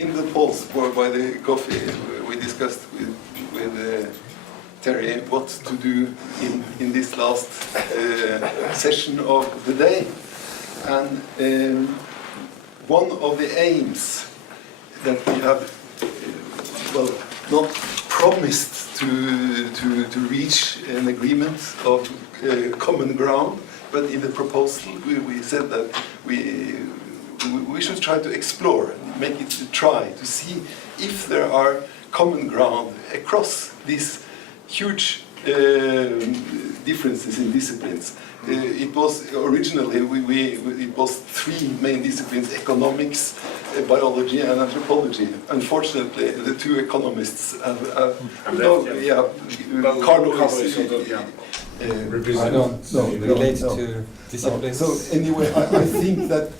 In the pause by the coffee, we discussed with Terry what to do in this last session of the day. And one of the aims that we have, well, not promised to reach an agreement of common ground, but in the proposal we said that we should try to explore, make it try to see if there are common ground across these huge differences in disciplines. It was originally it was three main disciplines: economics, biology, and anthropology. Unfortunately, the two economists Carlo related to disciplines. So anyway, I think that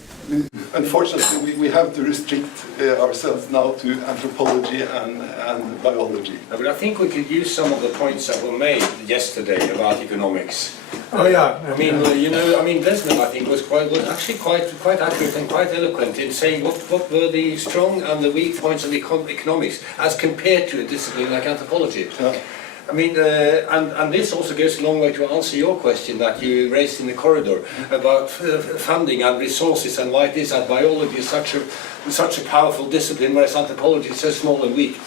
unfortunately we have to restrict ourselves now to anthropology and biology. But I think we could use some of the points that were made yesterday about economics. Oh yeah. I mean, Desmond, I think, was actually quite accurate and quite eloquent in saying what were the strong and the weak points of economics as compared to a discipline like anthropology. Yeah. I mean, and this also goes a long way to answer your question that you raised in the corridor about funding and resources and why it is that biology is such a powerful discipline, whereas anthropology is so small and weak.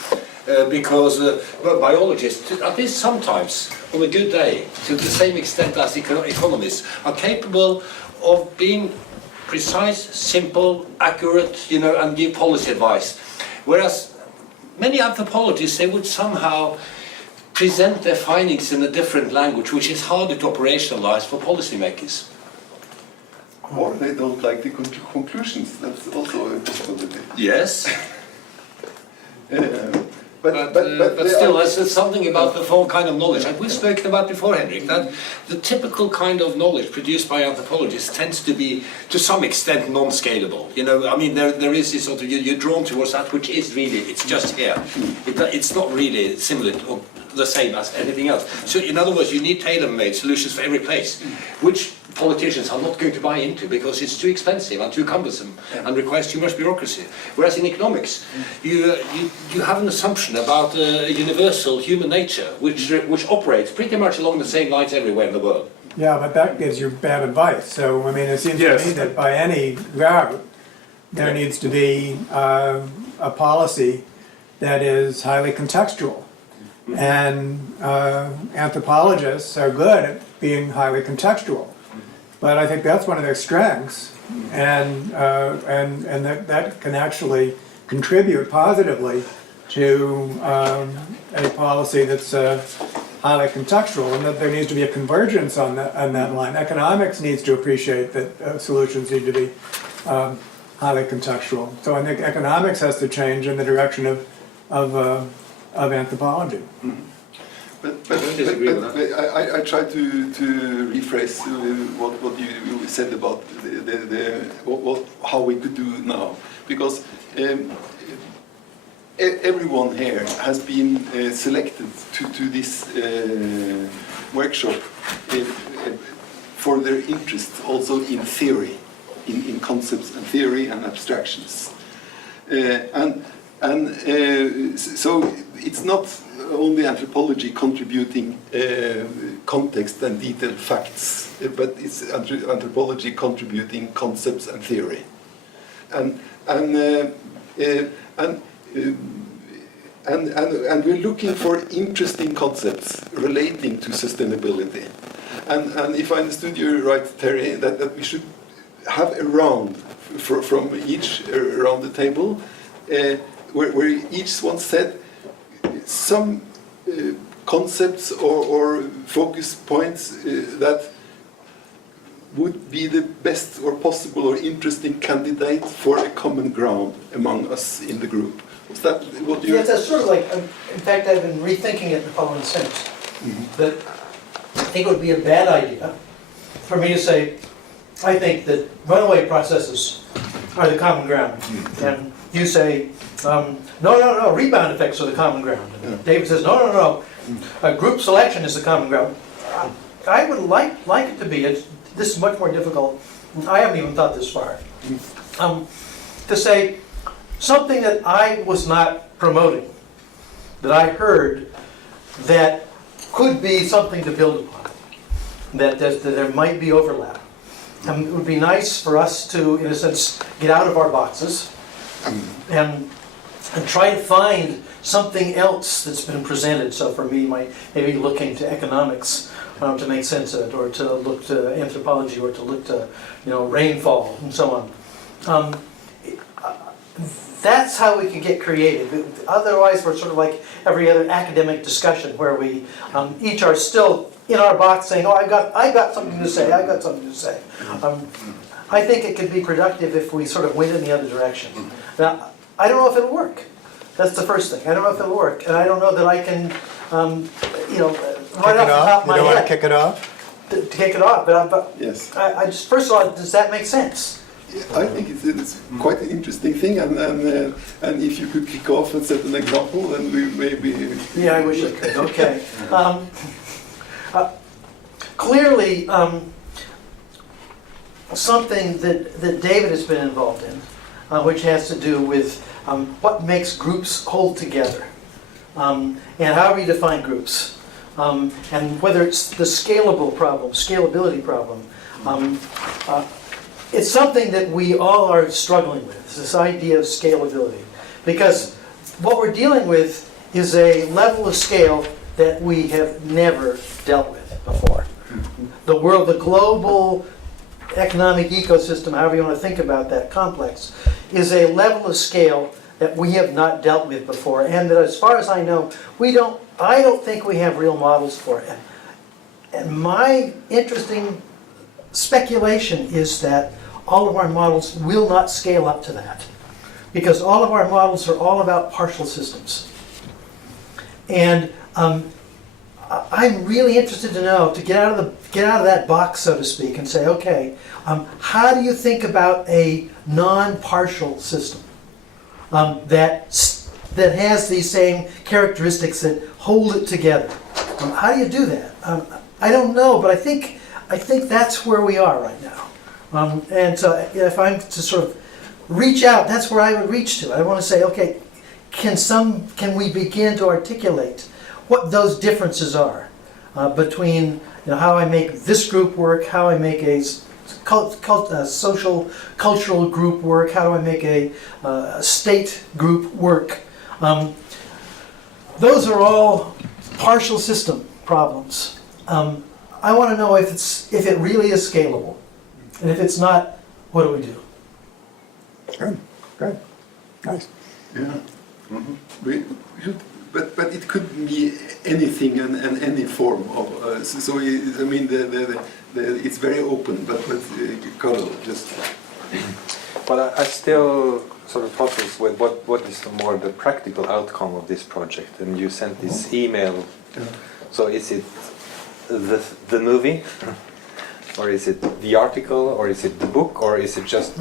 Because biologists, at least sometimes, on a good day, to the same extent as economists, are capable of being precise, simple, accurate, and give policy advice. Whereas many anthropologists, they would somehow present their findings in a different language, which is harder to operationalize for policymakers. Or they don't like the conclusions. That's also a possibility. Yes. But still, there's something about the whole kind of knowledge, like we've spoken about before, Henrik, that the typical kind of knowledge produced by anthropologists tends to be, to some extent, non-scalable. I mean, there is this sort of, you're drawn towards that which is really, it's just here. It's not really similar or the same as anything else. So, in other words, you need tailor-made solutions for every place, which politicians are not going to buy into because it's too expensive and too cumbersome and requires too much bureaucracy. Whereas in economics, you have an assumption about universal human nature, which operates pretty much along the same lines everywhere in the world. Yeah, but that gives you bad advice. So, I mean, it seems to me that by any route, there needs to be a policy that is highly contextual. And anthropologists are good at being highly contextual. But I think that's one of their strengths, and that can actually contribute positively to a policy that's highly contextual, and that there needs to be a convergence on that line. Economics needs to appreciate that solutions need to be highly contextual. So I think economics has to change in the direction of anthropology. Mm-hmm. I try to rephrase what you said about how we could do now, because everyone here has been selected to this workshop for their interest also in theory, in concepts and theory and abstractions, so it's not only anthropology contributing context and detailed facts, but it's anthropology contributing concepts and theory, and we're looking for interesting concepts relating to sustainability, and if I understood you right, Terry, that we should have a round from each around the table, where each one said some concepts or focus points that would be the best or possible or interesting candidate for a common ground among us in the group. Was that what you... Yes, that's sort of like, in fact, I've been rethinking it in the following sense. That I think it would be a bad idea for me to say, I think that runaway processes are the common ground. And you say, no, rebound effects are the common ground. And David says, no, group selection is the common ground. I would like it to be, this is much more difficult, I haven't even thought this far, to say something that I was not promoting, that I heard that could be something to build upon, that there might be overlap. And it would be nice for us to, in a sense, get out of our boxes and try to find something else that's been presented. So for me, maybe looking to economics to make sense of it, or to look to anthropology, or to look to rainfall and so on. That's how we can get creative. Otherwise, we're sort of like every other academic discussion where we each are still in our box saying, "Oh, I got something to say. I got something to say." I think it could be productive if we sort of went in the other direction. Now, I don't know if it'll work. That's the first thing. I don't know if it'll work, and I don't know that I can, right off the top of my head. You don't want to kick it off? To kick it off, but Yes. I just first of all, does that make sense? I think it's quite an interesting thing, and if you could kick off and set an example, then we maybe... Yeah, I wish I could. Okay. Clearly, something that David has been involved in, which has to do with what makes groups hold together, and how we define groups, and whether it's the scalability problem. It's something that we all are struggling with, this idea of scalability. Because what we're dealing with is a level of scale that we have never dealt with before. The world, the global economic ecosystem, however you want to think about that complex, is a level of scale that we have not dealt with before, and that, as far as I know, I don't think we have real models for it. And my interesting speculation is that all of our models will not scale up to that, because all of our models are all about partial systems. And I'm really interested to know, to get out of that box, so to speak, and say, okay, how do you think about a non-partial system that has these same characteristics that hold it together? How do you do that? I don't know, but I think that's where we are right now. And so if I'm to sort of reach out, that's where I would reach to. I want to say, okay, can we begin to articulate what those differences are between how I make this group work, how I make a social, cultural group work, how do I make a state group work. Those are all partial system problems. I want to know if it really is scalable. And if it's not, what do we do? Good. Nice. Yeah. Mm-hmm. We should, but it could be anything and any form of. I mean, it's very open. But Carl, just. Well, I still sort of puzzles with what is more the practical outcome of this project. And you sent this email. Yeah. So is it the movie? Or is it the article, or is it the book, or is it just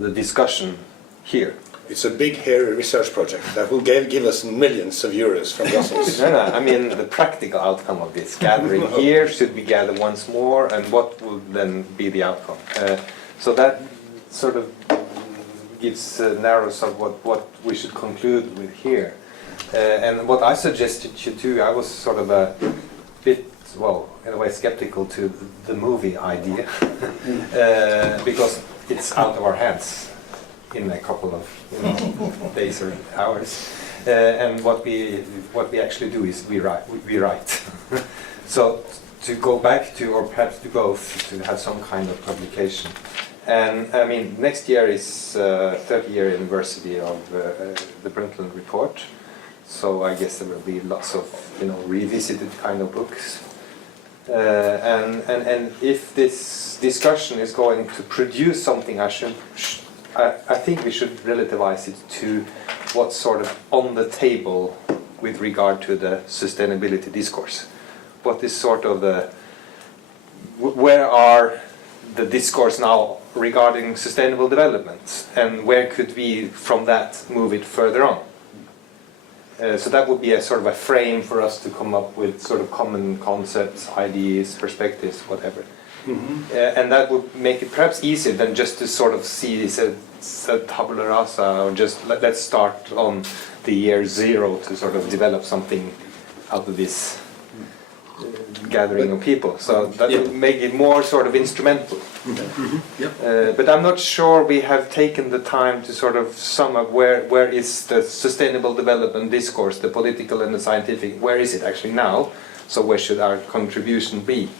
the discussion here? It's a big, hairy research project that will give us millions of euros from Brussels. No, I mean the practical outcome of this. Gathering here, should we gather once more, and what will then be the outcome? So that sort of gives narrows of what we should conclude with here. And what I suggested you do, I was sort of a bit, well, in a way skeptical to the movie idea, because it's out of our hands in a couple of days or hours, and what we actually do is we write. So to go back to, or perhaps to both, to have some kind of publication. And I mean, next year is 30-year anniversary of the Brundtland Report. So I guess there will be lots of revisited kind of books. And if this discussion is going to produce something, I think we should relativize it to what's sort of on the table with regard to the sustainability discourse. What is sort of where are the discourse now regarding sustainable development, and where could we from that move it further on? So that would be a sort of a frame for us to come up with sort of common concepts, ideas, perspectives, whatever. And that would make it perhaps easier than just to sort of see this as a tabula rasa, or just let's start on the year 0 to sort of develop something out of this gathering of people. So that would make it more sort of instrumental. But I'm not sure we have taken the time to sort of sum up where is the sustainable development discourse, the political and the scientific, where is it actually now? So where should our contribution be?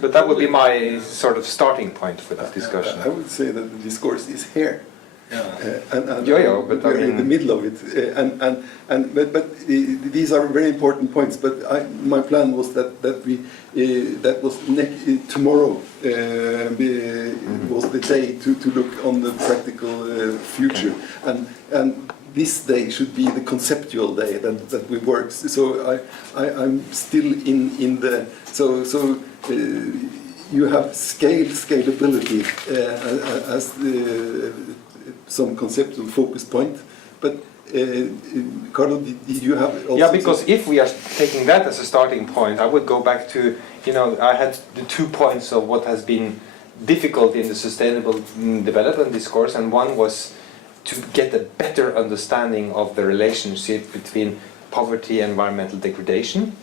But that would be my sort of starting point for this discussion. I would say that the discourse is here. And But we're I mean, in the middle of it, but these are very important points. But my plan was that that was tomorrow was the day to look on the practical future, and this day should be the conceptual day that we work. So I'm still in the you have scalability as some conceptual focus point, but Carlo, did you have also? Yeah, because if we are taking that as a starting point, I would go back to, I had the 2 points of what has been difficult in the sustainable development discourse, and one was to get a better understanding of the relationship between poverty and environmental degradation,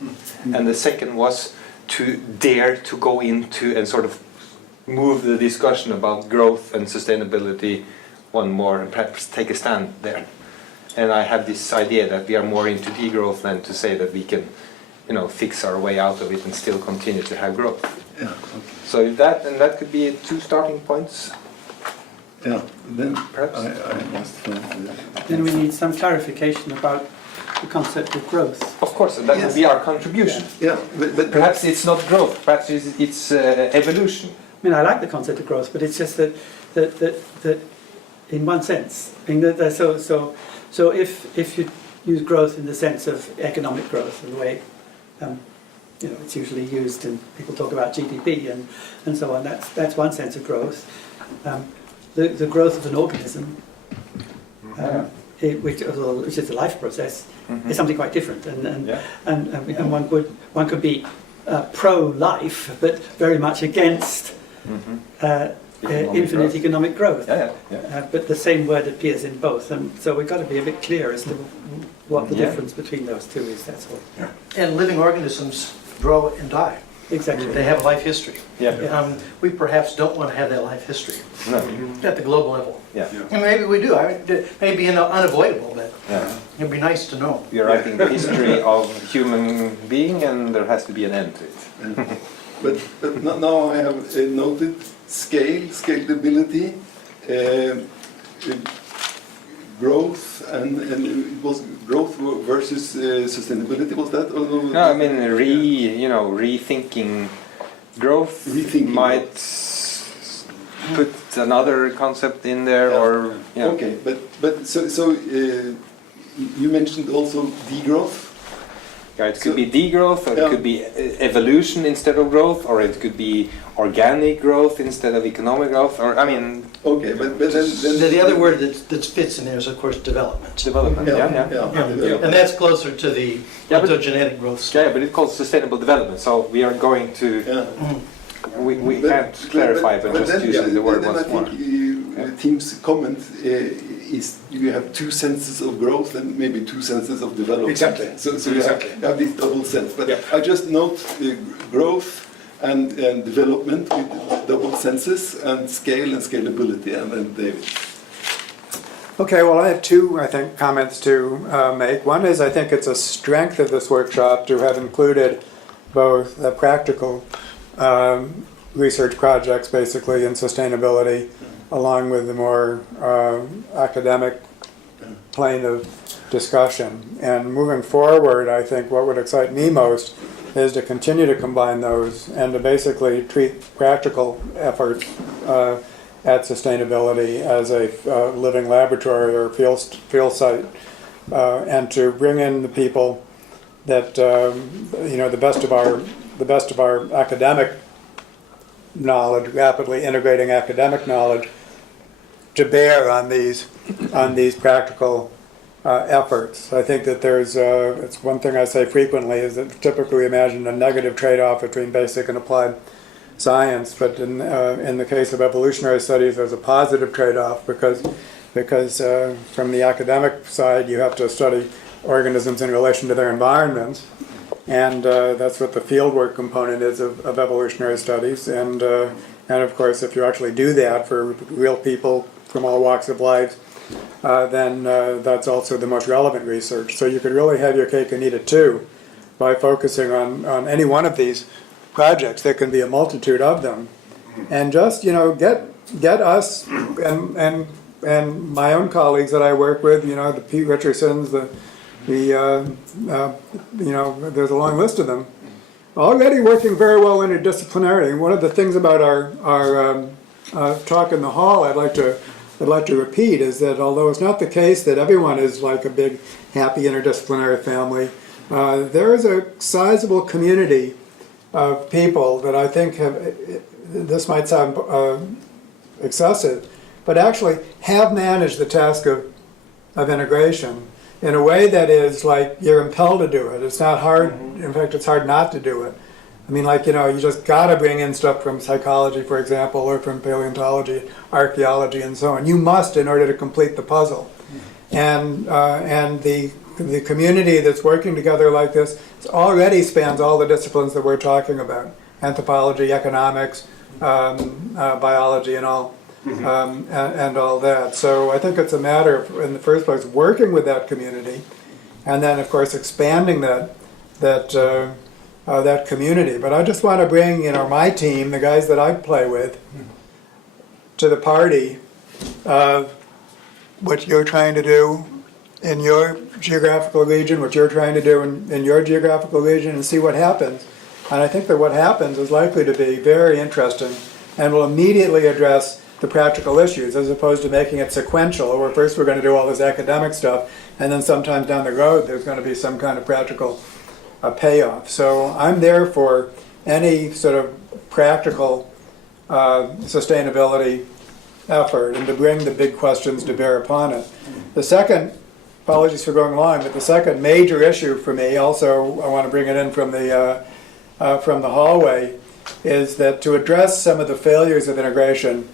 and the second was to dare to go into and sort of move the discussion about growth and sustainability one more and perhaps take a stand there. And I have this idea that we are more into degrowth than to say that we can, fix our way out of it and still continue to have growth. Yeah, okay. So that could be 2 starting points. Yeah, then Perhaps. I must find Then we need some clarification about the concept of growth. Of course, and that Yes. would be our contribution. Yeah, but Perhaps it's not growth, perhaps it's evolution. I mean, I like the concept of growth, but it's just that in one sense, so if you use growth in the sense of economic growth, the way it's usually used, and people talk about GDP and so on. That's one sense of growth. The growth of an organism, which is a life process, is something quite different, and one could be pro-life, but very much against infinite economic growth. But the same word appears in both, and so we've got to be a bit clear as to what the difference between those two is. That's all. And living organisms grow and die. Exactly. They have a life history. We perhaps don't want to have that life history at the global level. And maybe we do. It may be unavoidable, but it'd be nice to know. You're writing the history of human being, and there has to be an end to it. But now I have noted scalability, growth, and it was growth versus sustainability. Was that? Or no, I mean rethinking growth. Might put another concept in there, or Okay, but so you mentioned also degrowth. It could be degrowth, or it could be evolution instead of growth, or it could be organic growth instead of economic growth, or Okay, but then The other word that fits in there is, of course, development. development. And that's closer to the ontogenetic growth. Yeah, but it's called sustainable development. So we are going to. We can't clarify, but just then, using the word then once I more. think Tim's comment is you have 2 senses of growth and maybe 2 senses of development. Exactly. So Exactly. you have this double sense. But I just note growth and development with double senses, and scale and scalability, and then David. Okay, well, I have 2, I think, comments to make. One is I think it's a strength of this workshop to have included both practical research projects, basically, in sustainability, along with the more academic plane of discussion. And moving forward, I think what would excite me most is to continue to combine those and to basically treat practical efforts at sustainability as a living laboratory or field site, and to bring in the people that the best of our academic knowledge, rapidly integrating academic knowledge, to bear on these practical efforts. I think that there's, it's one thing I say frequently, is that typically we imagine a negative trade-off between basic and applied science, but in the case of evolutionary studies, there's a positive trade-off because from the academic side, you have to study organisms in relation to their environments, and that's what the fieldwork component is of evolutionary studies, and of course, if you actually do that for real people from all walks of life, then that's also the most relevant research. So you could really have your cake and eat it too by focusing on any one of these projects. There can be a multitude of them, and just get us and my own colleagues that I work with, the Pete Richardsons, there's a long list of them, already working very well interdisciplinarily. And one of the things about our talk in the hall I'd like to repeat is that although it's not the case that everyone is like a big happy interdisciplinary family, there is a sizable community of people that I think this might sound excessive, but actually have managed the task of integration in a way that is like you're impelled to do it. It's not hard. In fact, it's hard not to do it. I mean, you just got to bring in stuff from psychology, for example, or from paleontology, archaeology, and so on. You must in order to complete the puzzle. And the community that's working together like this already spans all the disciplines that we're talking about: anthropology, economics, biology, and all. And all that. So I think it's a matter of, in the first place, working with that community, and then, of course, expanding that community. But I just want to bring, my team, the guys that I play with, to the party of what you're trying to do in your geographical region, what you're trying to do in your geographical region, and see what happens. And I think that what happens is likely to be very interesting and will immediately address the practical issues, as opposed to making it sequential, where first we're going to do all this academic stuff, and then sometime down the road there's going to be some kind of practical payoff. So I'm there for any sort of practical sustainability effort and to bring the big questions to bear upon it. The second, apologies for going long, but the second major issue for me, also I want to bring it in from the hallway, is that to address some of the failures of integration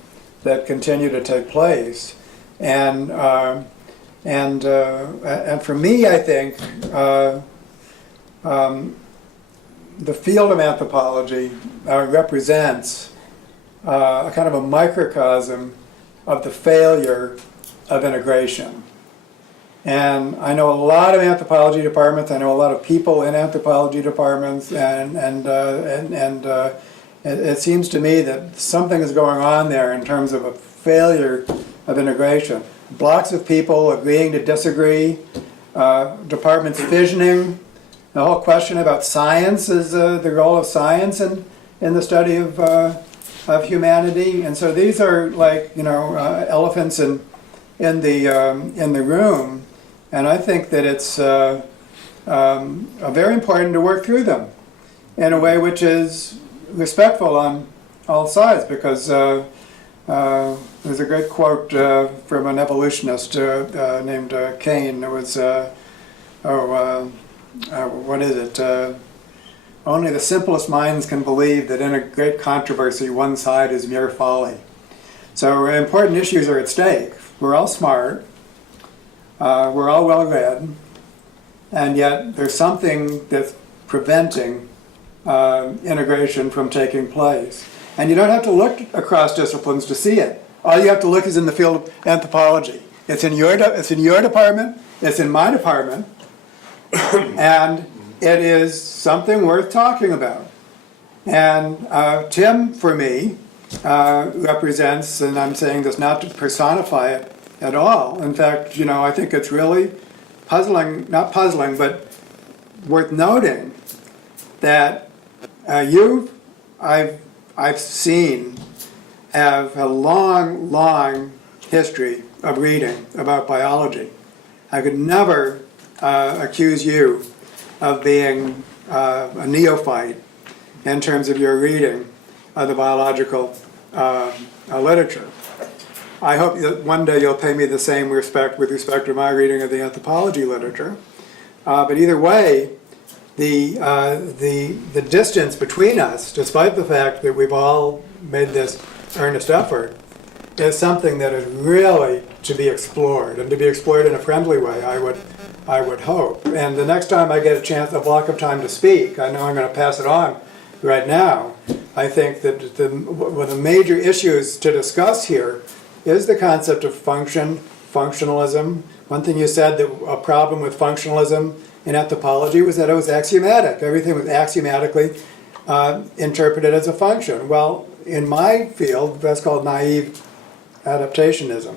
that continue to take place, and for me, I think the field of anthropology represents a kind of a microcosm of the failure of integration. And I know a lot of anthropology departments. I know a lot of people in anthropology departments, and it seems to me that something is going on there in terms of a failure of integration. Blocks of people agreeing to disagree, departments fissioning, the whole question about science is the role of science in the study of humanity. And so these are like elephants in the room, and I think that it's very important to work through them in a way which is respectful on all sides, because there's a great quote from an evolutionist named Kane. It was, what is it? Only the simplest minds can believe that in a great controversy one side is mere folly. So important issues are at stake. We're all smart, we're all well read, and yet there's something that's preventing integration from taking place. And you don't have to look across disciplines to see it. All you have to look is in the field of anthropology. It's in your department, it's in my department, and it is something worth talking about. And Tim, for me, represents, and I'm saying this not to personify it at all. In fact, I think it's really puzzling, not puzzling, but worth noting that I've seen have a long, long history of reading about biology. I could never accuse you of being a neophyte in terms of your reading of the biological literature. I hope that one day you'll pay me the same respect with respect to my reading of the anthropology literature. But either way, the distance between us, despite the fact that we've all made this earnest effort, is something that is really to be explored, and to be explored in a friendly way, I would hope. And the next time I get a block of time to speak, I know I'm going to pass it on right now. I think that one of the major issues to discuss here is the concept of functionalism. One thing you said, that a problem with functionalism in anthropology was that it was axiomatic. Everything was axiomatically interpreted as a function. Well, in my field, that's called naive adaptationism.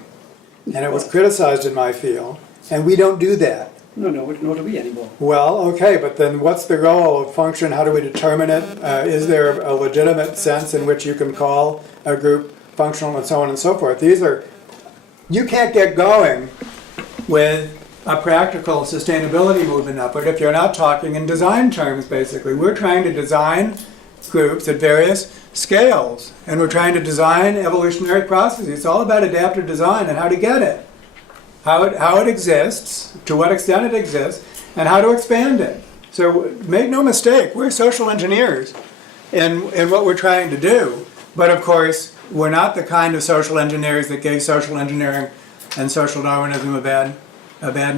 And it was criticized in my field, and we don't do that. No, nor do we anymore. Well, okay, but then what's the role of function? How do we determine it? Is there a legitimate sense in which you can call a group functional, and so on and so forth? You can't get going with a practical sustainability movement effort if you're not talking in design terms, basically. We're trying to design groups at various scales, and we're trying to design evolutionary processes. It's all about adaptive design and how to get it. How it exists, to what extent it exists, and how to expand it. So make no mistake, we're social engineers in what we're trying to do. But of course, we're not the kind of social engineers that gave social engineering and social Darwinism a bad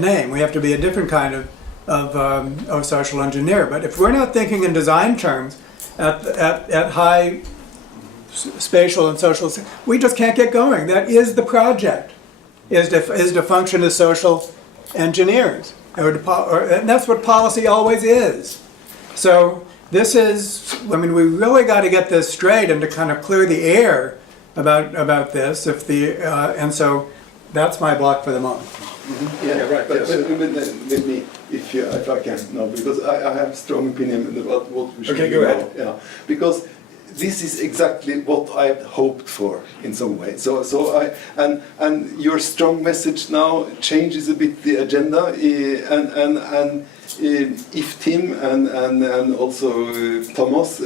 name. We have to be a different kind of social engineer. But if we're not thinking in design terms at high spatial and social, we just can't get going. That is the project. Is to function as social engineers, and that's what policy always is. So this is, I mean, we really got to get this straight and to kind of clear the air about this. And so that's my block for the moment. Mm-hmm. Yeah, right, but yes. let me, if I can, no, because I have a strong opinion about what we should do. Okay, go ahead. Yeah, because this is exactly what I had hoped for in some way. So and your strong message now changes a bit the agenda. And if Tim and also Thomas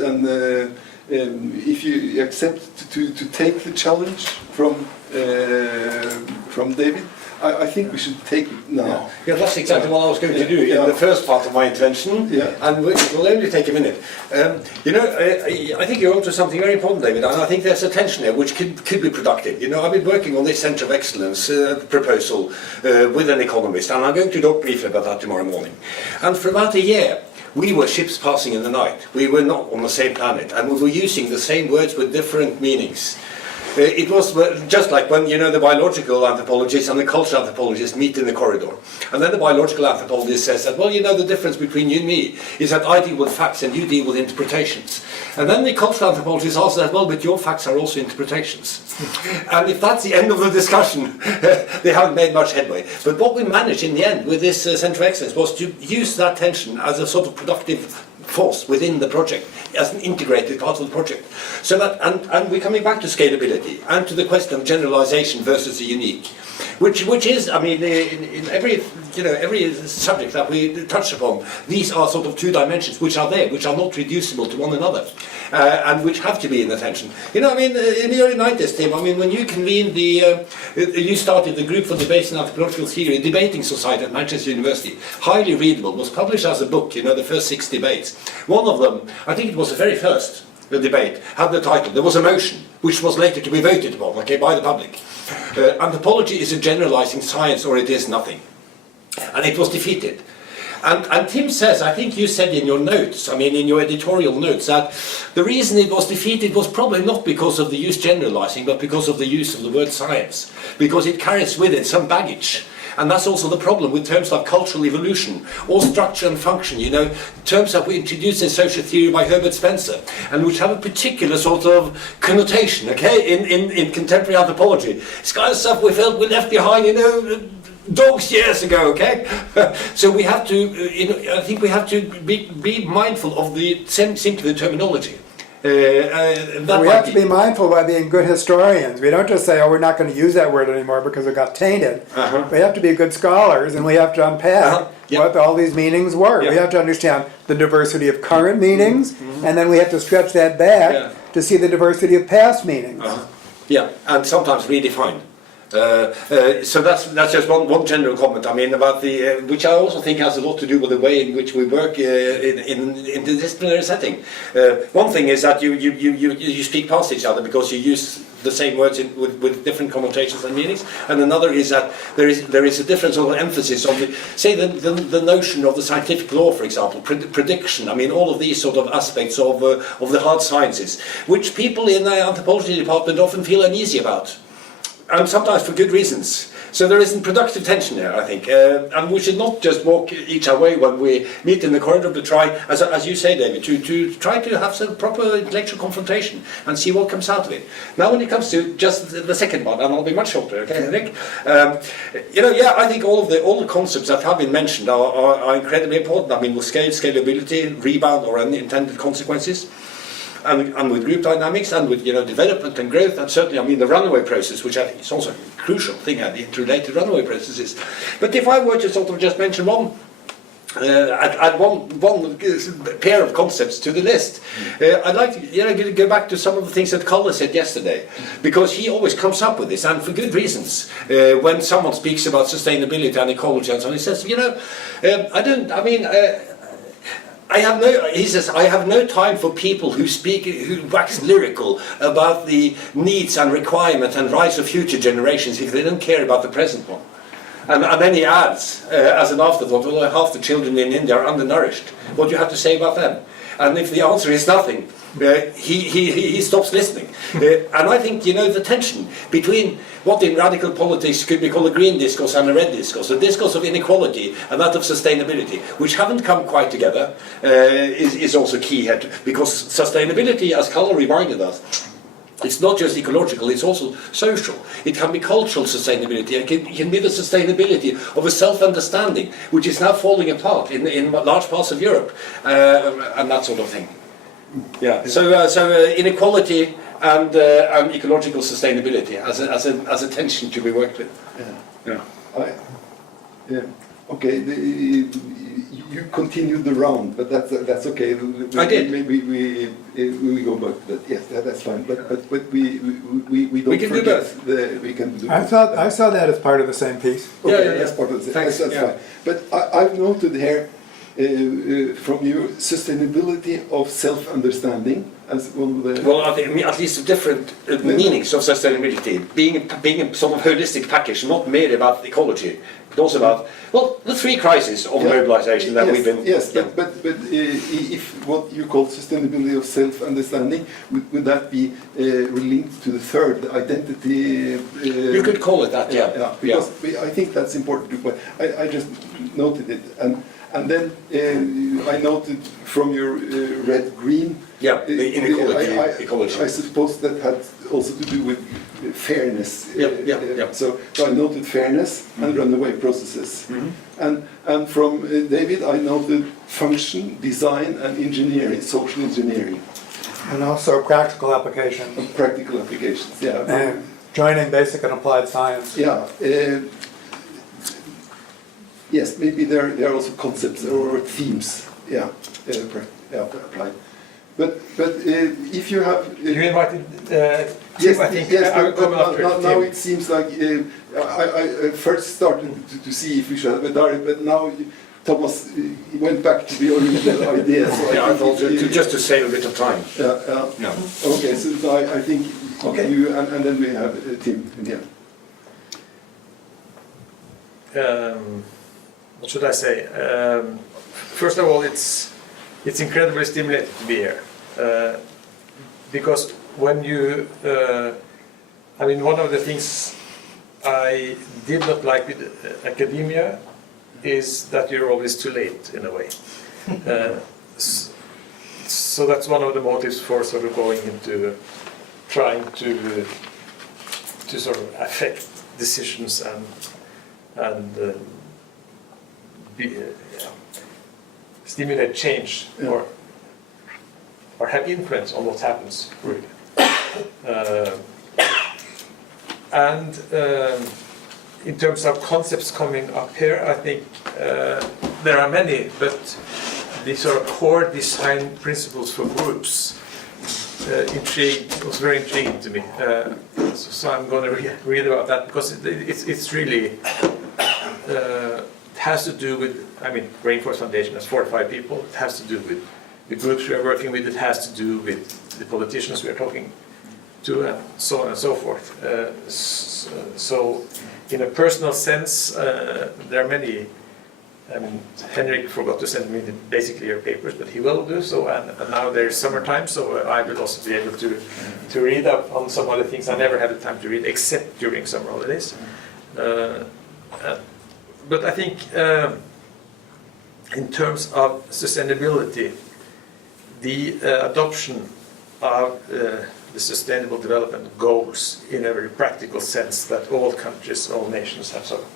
if you accept to take the challenge from David, I think we should take it now. Yeah, that's exactly what I was going to do in the first part of my intervention, and it will only take a minute. I think you're onto something very important, David, and I think there's a tension here which could be productive. I've been working on this Centre of Excellence proposal with an economist, and I'm going to talk briefly about that tomorrow morning. And for about a year, we were ships passing in the night. We were not on the same planet, and we were using the same words with different meanings. It was just like when, the biological anthropologist and the cultural anthropologist meet in the corridor. And then the biological anthropologist says that, well, the difference between you and me is that I deal with facts and you deal with interpretations. And then the cultural anthropologist asks that, well, but your facts are also interpretations. And if that's the end of the discussion, they haven't made much headway. But what we managed in the end with this Centre of Excellence was to use that tension as a sort of productive force within the project, as an integrated part of the project. So that, and we're coming back to scalability and to the question of generalization versus the unique, which is, I mean, in every subject that we touch upon, these are sort of two dimensions which are there, which are not reducible to one another, and which have to be in attention. In the early 90s, Tim, when you convened you started the Group for Debates in Anthropological Theory, a debating society at Manchester University, highly readable, was published as a book, the first 6 debates. One of them, I think it was the very first debate, had the title, there was a motion, which was later to be voted upon, by the public. Anthropology is a generalizing science, or it is nothing. And it was defeated. And Tim says, I think you said in your notes, in your editorial notes, that the reason it was defeated was probably not because of the use generalizing, but because of the use of the word science. Because it carries with it some baggage. And that's also the problem with terms like cultural evolution, or structure and function, terms that were introduced in social theory by Herbert Spencer, and which have a particular sort of connotation, in contemporary anthropology. It's kind of stuff we felt we left behind, dogs years ago, okay? So we have to, I think we have to be mindful of simply the terminology. We have to be mindful by being good historians. We don't just say, oh, we're not going to use that word anymore because it got tainted. We have to be good scholars, and we have to unpack what all these meanings were. We have to understand the diversity of current meanings, and then we have to stretch that back to see the diversity of past meanings. Yeah, and sometimes redefined. So that's just one general comment. I mean about the which I also think has a lot to do with the way in which we work in the disciplinary setting. One thing is that you speak past each other because you use the same words with different connotations and meanings, and another is that there is a different sort of emphasis on the notion of the scientific law, for example, prediction. I mean all of these sort of aspects of the hard sciences, which people in the anthropology department often feel uneasy about. And sometimes for good reasons. So there isn't productive tension there, I think. And we should not just walk each our way when we meet in the corridor, but try, as you say, David, to try to have some proper intellectual confrontation and see what comes out of it. Now when it comes to just the second one, and I'll be much shorter, okay, Henrik? I think all the concepts that have been mentioned are incredibly important. I mean, with scalability, rebound, or unintended consequences. And with group dynamics, and with development and growth, and certainly, I mean, the runaway process, which I think is also a crucial thing, and the interrelated runaway processes. But if I were to sort of just mention add one pair of concepts to the list, I'd like to go back to some of the things that Kalle said yesterday, because he always comes up with this, and for good reasons. When someone speaks about sustainability and ecology and so on, he says, he says, I have no time for people who wax lyrical about the needs and requirements and rights of future generations if they don't care about the present one. And then he adds, as an afterthought, well, half the children in India are undernourished. What do you have to say about them? And if the answer is nothing, he stops listening. And I think, the tension between what in radical politics could be called a green discourse and a red discourse, the discourse of inequality and that of sustainability, which haven't come quite together, is also key here. Because sustainability, as Kalle reminded us, it's not just ecological, it's also social. It can be cultural sustainability, it can be the sustainability of a self-understanding, which is now falling apart in large parts of Europe, and that sort of thing. Yeah. So inequality and ecological sustainability as a tension to be worked with. Yeah. Okay. You continued the round, but that's okay. I did. Maybe we go back to that. Yes, that's fine. But we don't we can forget do both. We can do. I saw that as part of the same piece. Okay, Yeah. that's part of the Thanks. That's fine. But I've noted here from you sustainability of self-understanding as one of the. Well, I think, at least different meanings of sustainability, being a sort of holistic package, not merely about ecology, but also about the three crises of mobilization that we've been. Yes, but if what you call sustainability of self-understanding, would that be linked to the third, the identity? You could call it that, yeah. Because I think that's important to point. I just noted it, and then I noted from your red-green. Yeah, the inequality, ecology. I suppose that had also to do with fairness. Yeah. So I noted fairness and runaway processes. And from David, I noted function, design, and engineering, social engineering. And also practical application. Practical applications, yeah. And joining basic and applied science. Yeah. Yes, maybe there are also concepts or themes. Yeah, applied. But if you have You invited yes, I think yes, I will come after now it seems like I first started to see if we should have a diary, but now Thomas went back to the original idea. So I thought just to save a bit of time. Yeah. Okay, so I think you and then we have Tim in the end. What should I say? First of all, it's incredibly stimulating to be here, because when you, one of the things I did not like with academia is that you're always too late in a way. So that's one of the motives for sort of going into trying to sort of affect decisions and stimulate change or have influence on what happens really. In terms of concepts coming up here, I think there are many, but the sort of core design principles for groups intrigued. It was very intriguing to me. So I'm going to read about that because it's really it has to do with. I mean, Rainforest Foundation has 4 or 5 people. It has to do with the groups we are working with. It has to do with the politicians we are talking to, and so on and so forth. So, in a personal sense, there are many. I mean, Henrik forgot to send me basically your papers, but he will do so. And now there's summertime, so I will also be able to read up on some other things I never had the time to read, except during summer holidays. But I think in terms of sustainability, the adoption of the Sustainable Development Goals in a very practical sense, that all countries, all nations have sort of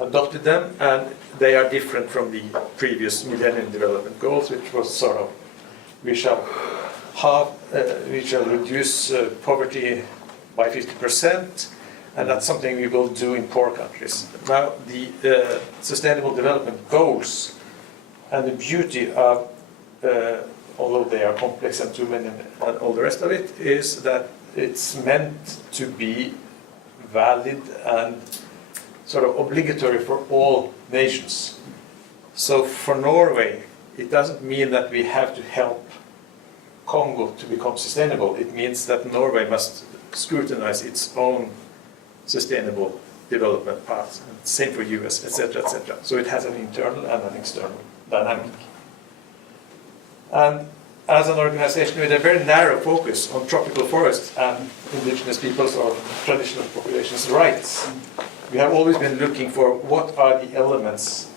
adopted them, and they are different from the previous Millennium Development Goals, which was sort of we shall reduce poverty by 50%, and that's something we will do in poor countries. Now, the Sustainable Development Goals and the beauty of, although they are complex and too many and all the rest of it, is that it's meant to be valid and sort of obligatory for all nations. So for Norway, it doesn't mean that we have to help Congo to become sustainable. It means that Norway must scrutinize its own sustainable development path. Same for US, etc., etc. So it has an internal and an external dynamic. And as an organization with a very narrow focus on tropical forests and indigenous peoples or traditional populations' rights, we have always been looking for what are the elements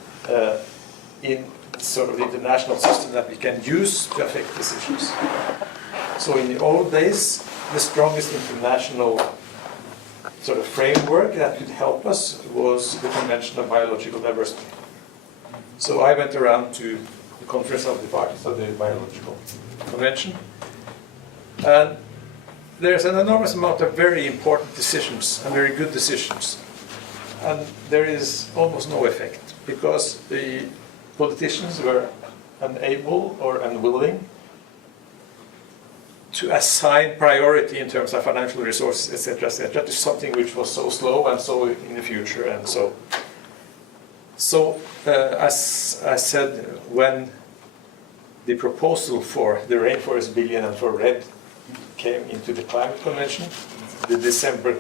in sort of the international system that we can use to affect decisions. So in the old days, the strongest international sort of framework that could help us was the Convention on Biological Diversity. So I went around to the Conference of the Parties of the Biological Convention, and there's an enormous amount of very important decisions and very good decisions. And there is almost no effect because the politicians were unable or unwilling to assign priority in terms of financial resources, etc., to something which was so slow and so in the future and so. So, as I said, when the proposal for the Rainforest Billion and for REDD came into the Climate Convention, the December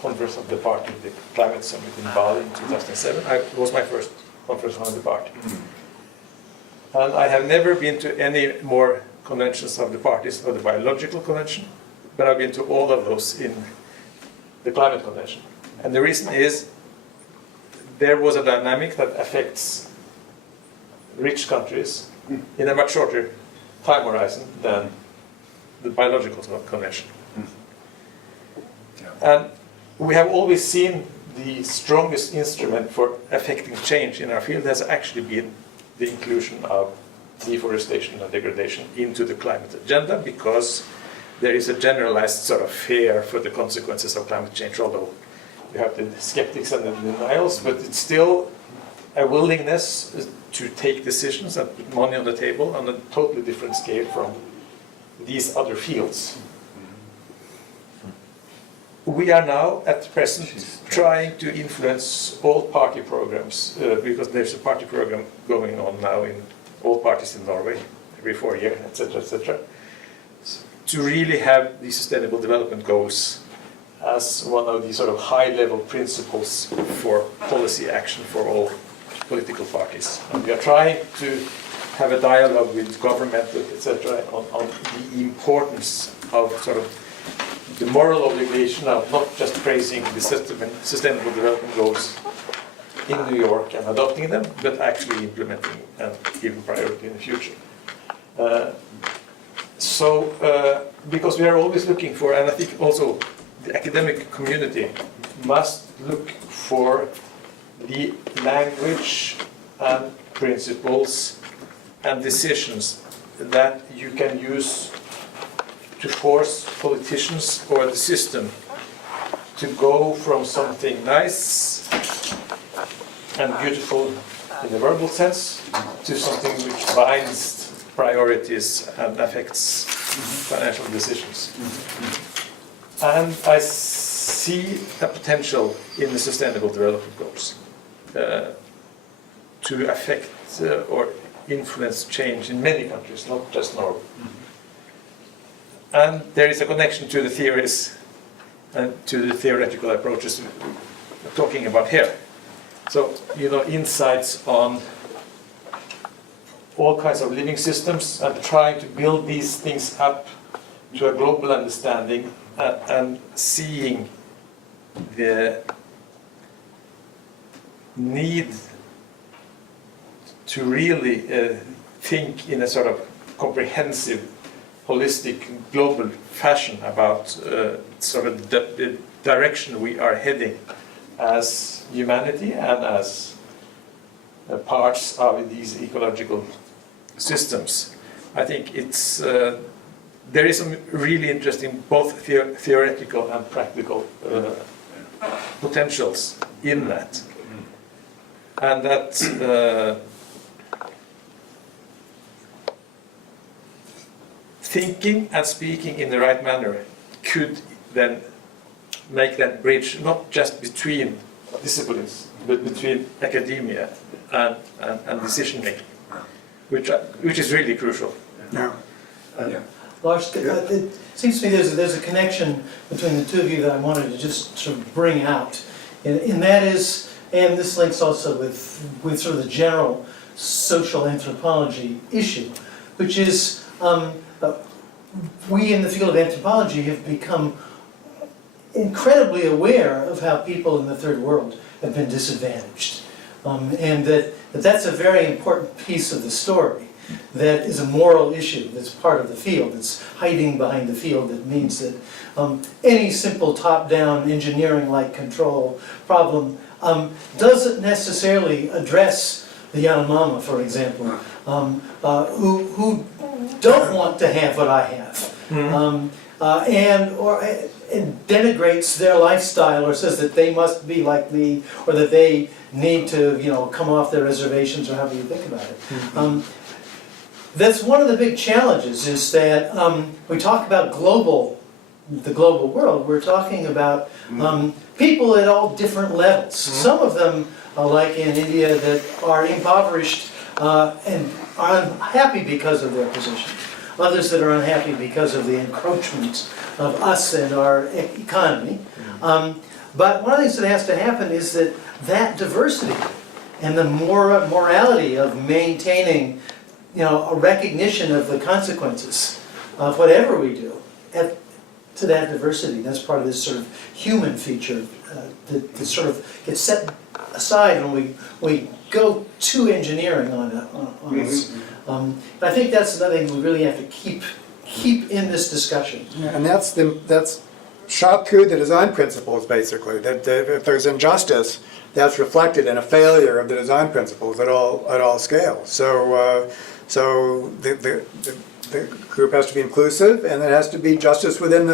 Conference of the Party, the Climate Summit in Bali in 2007. It was my first conference of the party. And I have never been to any more conventions of the parties or the Biological Convention, but I've been to all of those in the Climate Convention. And the reason is there was a dynamic that affects rich countries in a much shorter time horizon than the Biological Convention. And we have always seen the strongest instrument for affecting change in our field has actually been the inclusion of deforestation and degradation into the climate agenda, because there is a generalized sort of fear for the consequences of climate change, although you have the skeptics and the denials, but it's still a willingness to take decisions and put money on the table on a totally different scale from these other fields. We are now, at present, trying to influence all party programs, because there's a party program going on now in all parties in Norway, every 4 years, etc., to really have the Sustainable Development Goals as one of the sort of high-level principles for policy action for all political parties. And we are trying to have a dialogue with government, etc., on the importance of sort of the moral obligation of not just praising the Sustainable Development Goals in New York and adopting them, but actually implementing and giving priority in the future. Because we are always looking for, and I think also the academic community must look for the language and principles and decisions that you can use to force politicians or the system to go from something nice and beautiful in the verbal sense to something which binds priorities and affects financial decisions. And I see a potential in the Sustainable Development Goals to affect or influence change in many countries, not just Norway. And there is a connection to the theories and to the theoretical approaches we're talking about here. So, you know, insights on all kinds of living systems and trying to build these things up to a global understanding and seeing the need to really think in a sort of comprehensive, holistic, global fashion about sort of the direction we are heading as humanity and as parts of these ecological systems. I think it's there is some really interesting both theoretical and practical potentials in that, and that thinking and speaking in the right manner could then make that bridge not just between disciplines but between academia and decision making, which is really crucial. Yeah. Lars, it seems to me there's a connection between the two of you that I wanted to just sort of bring out. And that is, and this links also with sort of the general social anthropology issue, which is we in the field of anthropology have become incredibly aware of how people in the third world have been disadvantaged. And that's a very important piece of the story. That is a moral issue that's part of the field, that's hiding behind the field, that means that any simple top-down engineering-like control problem doesn't necessarily address the Yanomama, for example, who don't want to have what I have, and denigrates their lifestyle or says that they must be like me or that they need to, you know, come off their reservations or however you think about it. That's one of the big challenges, is that we talk about the global world, we're talking about people at all different levels. Some of them, like in India, that are impoverished and are unhappy because of their position. Others that are unhappy because of the encroachment of us and our economy. But one of the things that has to happen is that diversity and the morality of maintaining, you know, a recognition of the consequences of whatever we do to that diversity. That's part of this sort of human feature that sort of gets set aside when we go to engineering on us. I think that's another thing we really have to keep in this discussion. Yeah, and that's shot through the design principles, basically. That if there's injustice, that's reflected in a failure of the design principles at all scales. So the group has to be inclusive, and there has to be justice within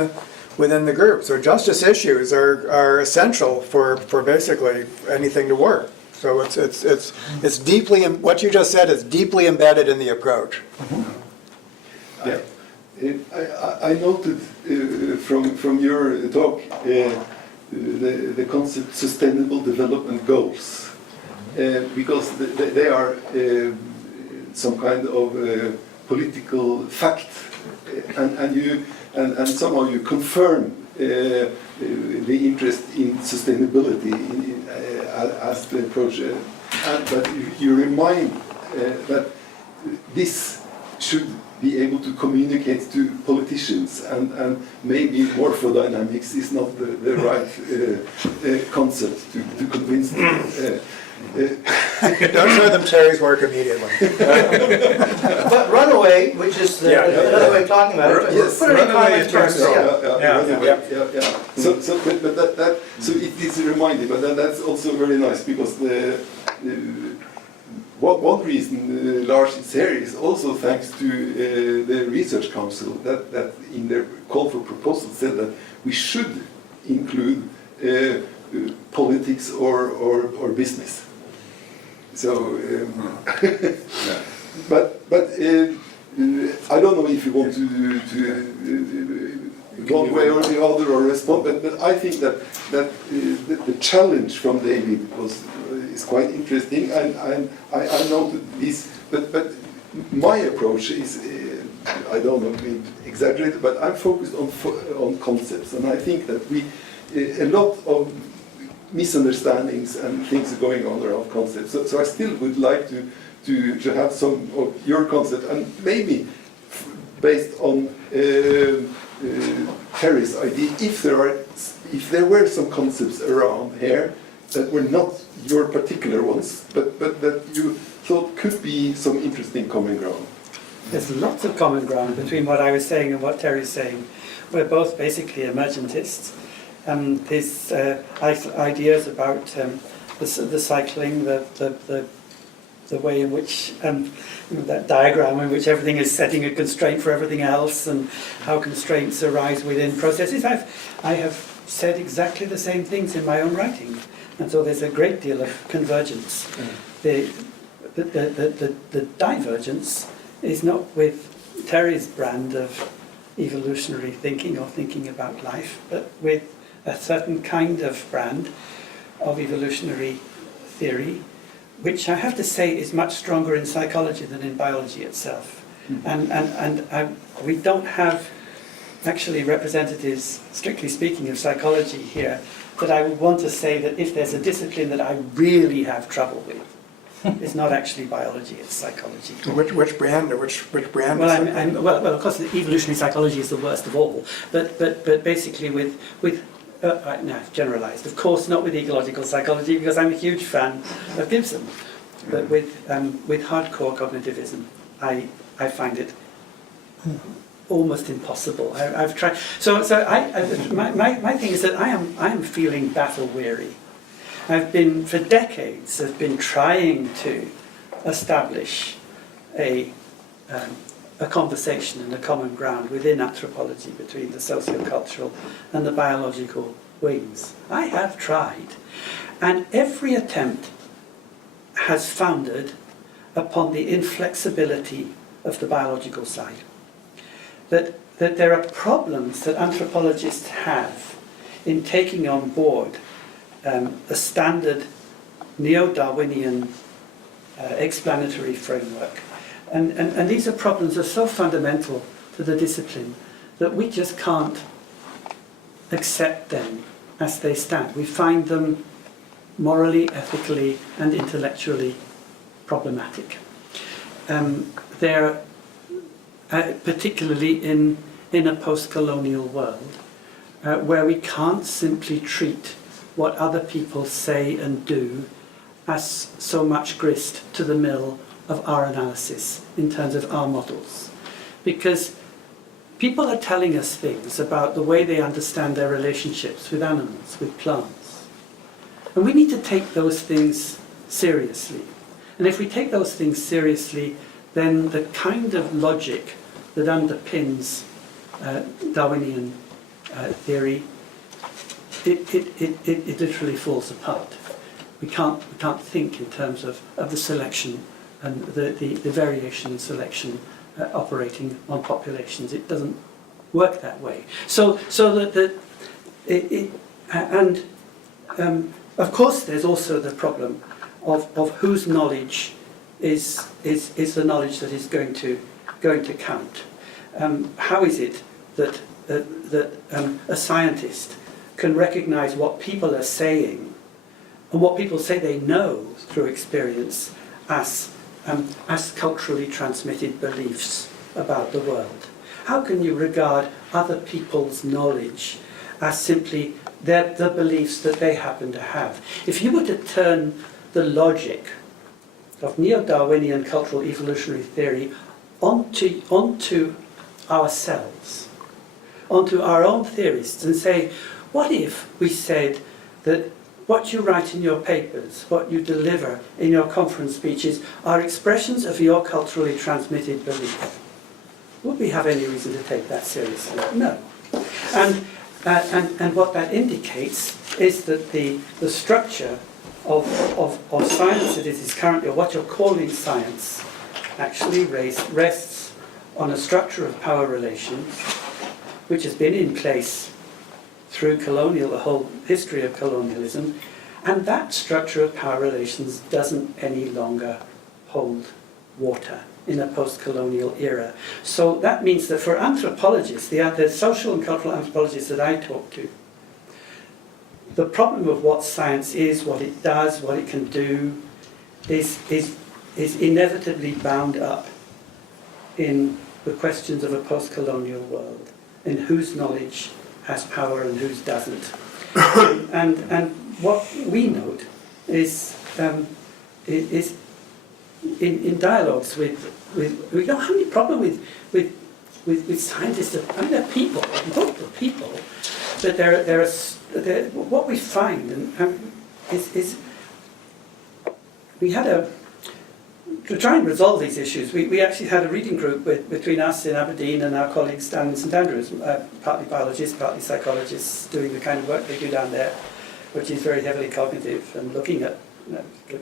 the group. So justice issues are essential for basically anything to work. So it's deeply, what you just said is deeply embedded in the approach. Yeah. I noted from your talk the concept sustainable development goals, because they are some kind of political fact, and somehow you confirm the interest in sustainability as the approach, but you remind that this should be able to communicate to politicians, and maybe morphodynamics is not the right concept to convince them. Don't show them Terry's work immediately. But runaway, which is another way of talking about it, Yes, put it in common terms. So it is a reminder, but that's also very nice, because one reason Lars is here is also thanks to the Research Council that in their call for proposals said that we should include politics or business. So, but I don't know if you want to one way or the other or respond, but I think that the challenge from David is quite interesting, and I noted this, but my approach is, I don't know, maybe exaggerated, but I'm focused on concepts, and I think that a lot of misunderstandings and things are going on around concepts. So I still would like to have some of your concept, and maybe based on Terry's idea, if there were some concepts around here that were not your particular ones, but that you thought could be some interesting common ground. There's lots of common ground between what I was saying and what Terry's saying. We're both basically emergentists. His ideas about the cycling, the way in which that diagram in which everything is setting a constraint for everything else, and how constraints arise within processes. I have said exactly the same things in my own writing, and so there's a great deal of convergence. The divergence is not with Terry's brand of evolutionary thinking or thinking about life, but with a certain kind of brand of evolutionary theory, which I have to say is much stronger in psychology than in biology itself. And we don't have actually representatives, strictly speaking, of psychology here, but I would want to say that if there's a discipline that I really have trouble with, it's not actually biology, it's psychology. Which brand, or which brand? Well, of course, evolutionary psychology is the worst of all, but basically with no, I've generalised. Of course, not with ecological psychology, because I'm a huge fan of Gibson, but with hardcore cognitivism, I find it almost impossible. I've tried. My thing is that I am feeling battle weary. For decades, I've been trying to establish a conversation and a common ground within anthropology between the sociocultural and the biological wings. I have tried, and every attempt has founded upon the inflexibility of the biological side. That there are problems that anthropologists have in taking on board a standard neo-Darwinian explanatory framework. And these are problems that are so fundamental to the discipline that we just can't accept them as they stand. We find them morally, ethically, and intellectually problematic. They're particularly in a post-colonial world where we can't simply treat what other people say and do as so much grist to the mill of our analysis in terms of our models. Because people are telling us things about the way they understand their relationships with animals, with plants. And we need to take those things seriously. And if we take those things seriously, then the kind of logic that underpins Darwinian theory, it literally falls apart. We can't think in terms of the selection and the variation in selection operating on populations. It doesn't work that way. Of course, there's also the problem of whose knowledge is the knowledge that is going to count. How is it that a scientist can recognise what people are saying and what people say they know through experience as culturally transmitted beliefs about the world? How can you regard other people's knowledge as simply the beliefs that they happen to have? If you were to turn the logic of neo-Darwinian cultural evolutionary theory onto ourselves, onto our own theorists, and say, what if we said that what you write in your papers, what you deliver in your conference speeches, are expressions of your culturally transmitted belief? Would we have any reason to take that seriously? No. And what that indicates is that the structure of science that it is currently, or what you're calling science, actually rests on a structure of power relations which has been in place through the whole history of colonialism, and that structure of power relations doesn't any longer hold water in a post-colonial era. So that means that for anthropologists, the social and cultural anthropologists that I talk to, the problem of what science is, what it does, what it can do, is inevitably bound up in the questions of a post-colonial world, in whose knowledge has power and whose doesn't. and what we note is in dialogues with we don't have any problem with scientists. I mean, they're people, important people, but what we find is we had to try and resolve these issues. We actually had a reading group between us in Aberdeen and our colleagues down in St Andrews, partly biologists, partly psychologists, doing the kind of work they do down there, which is very heavily cognitive and looking at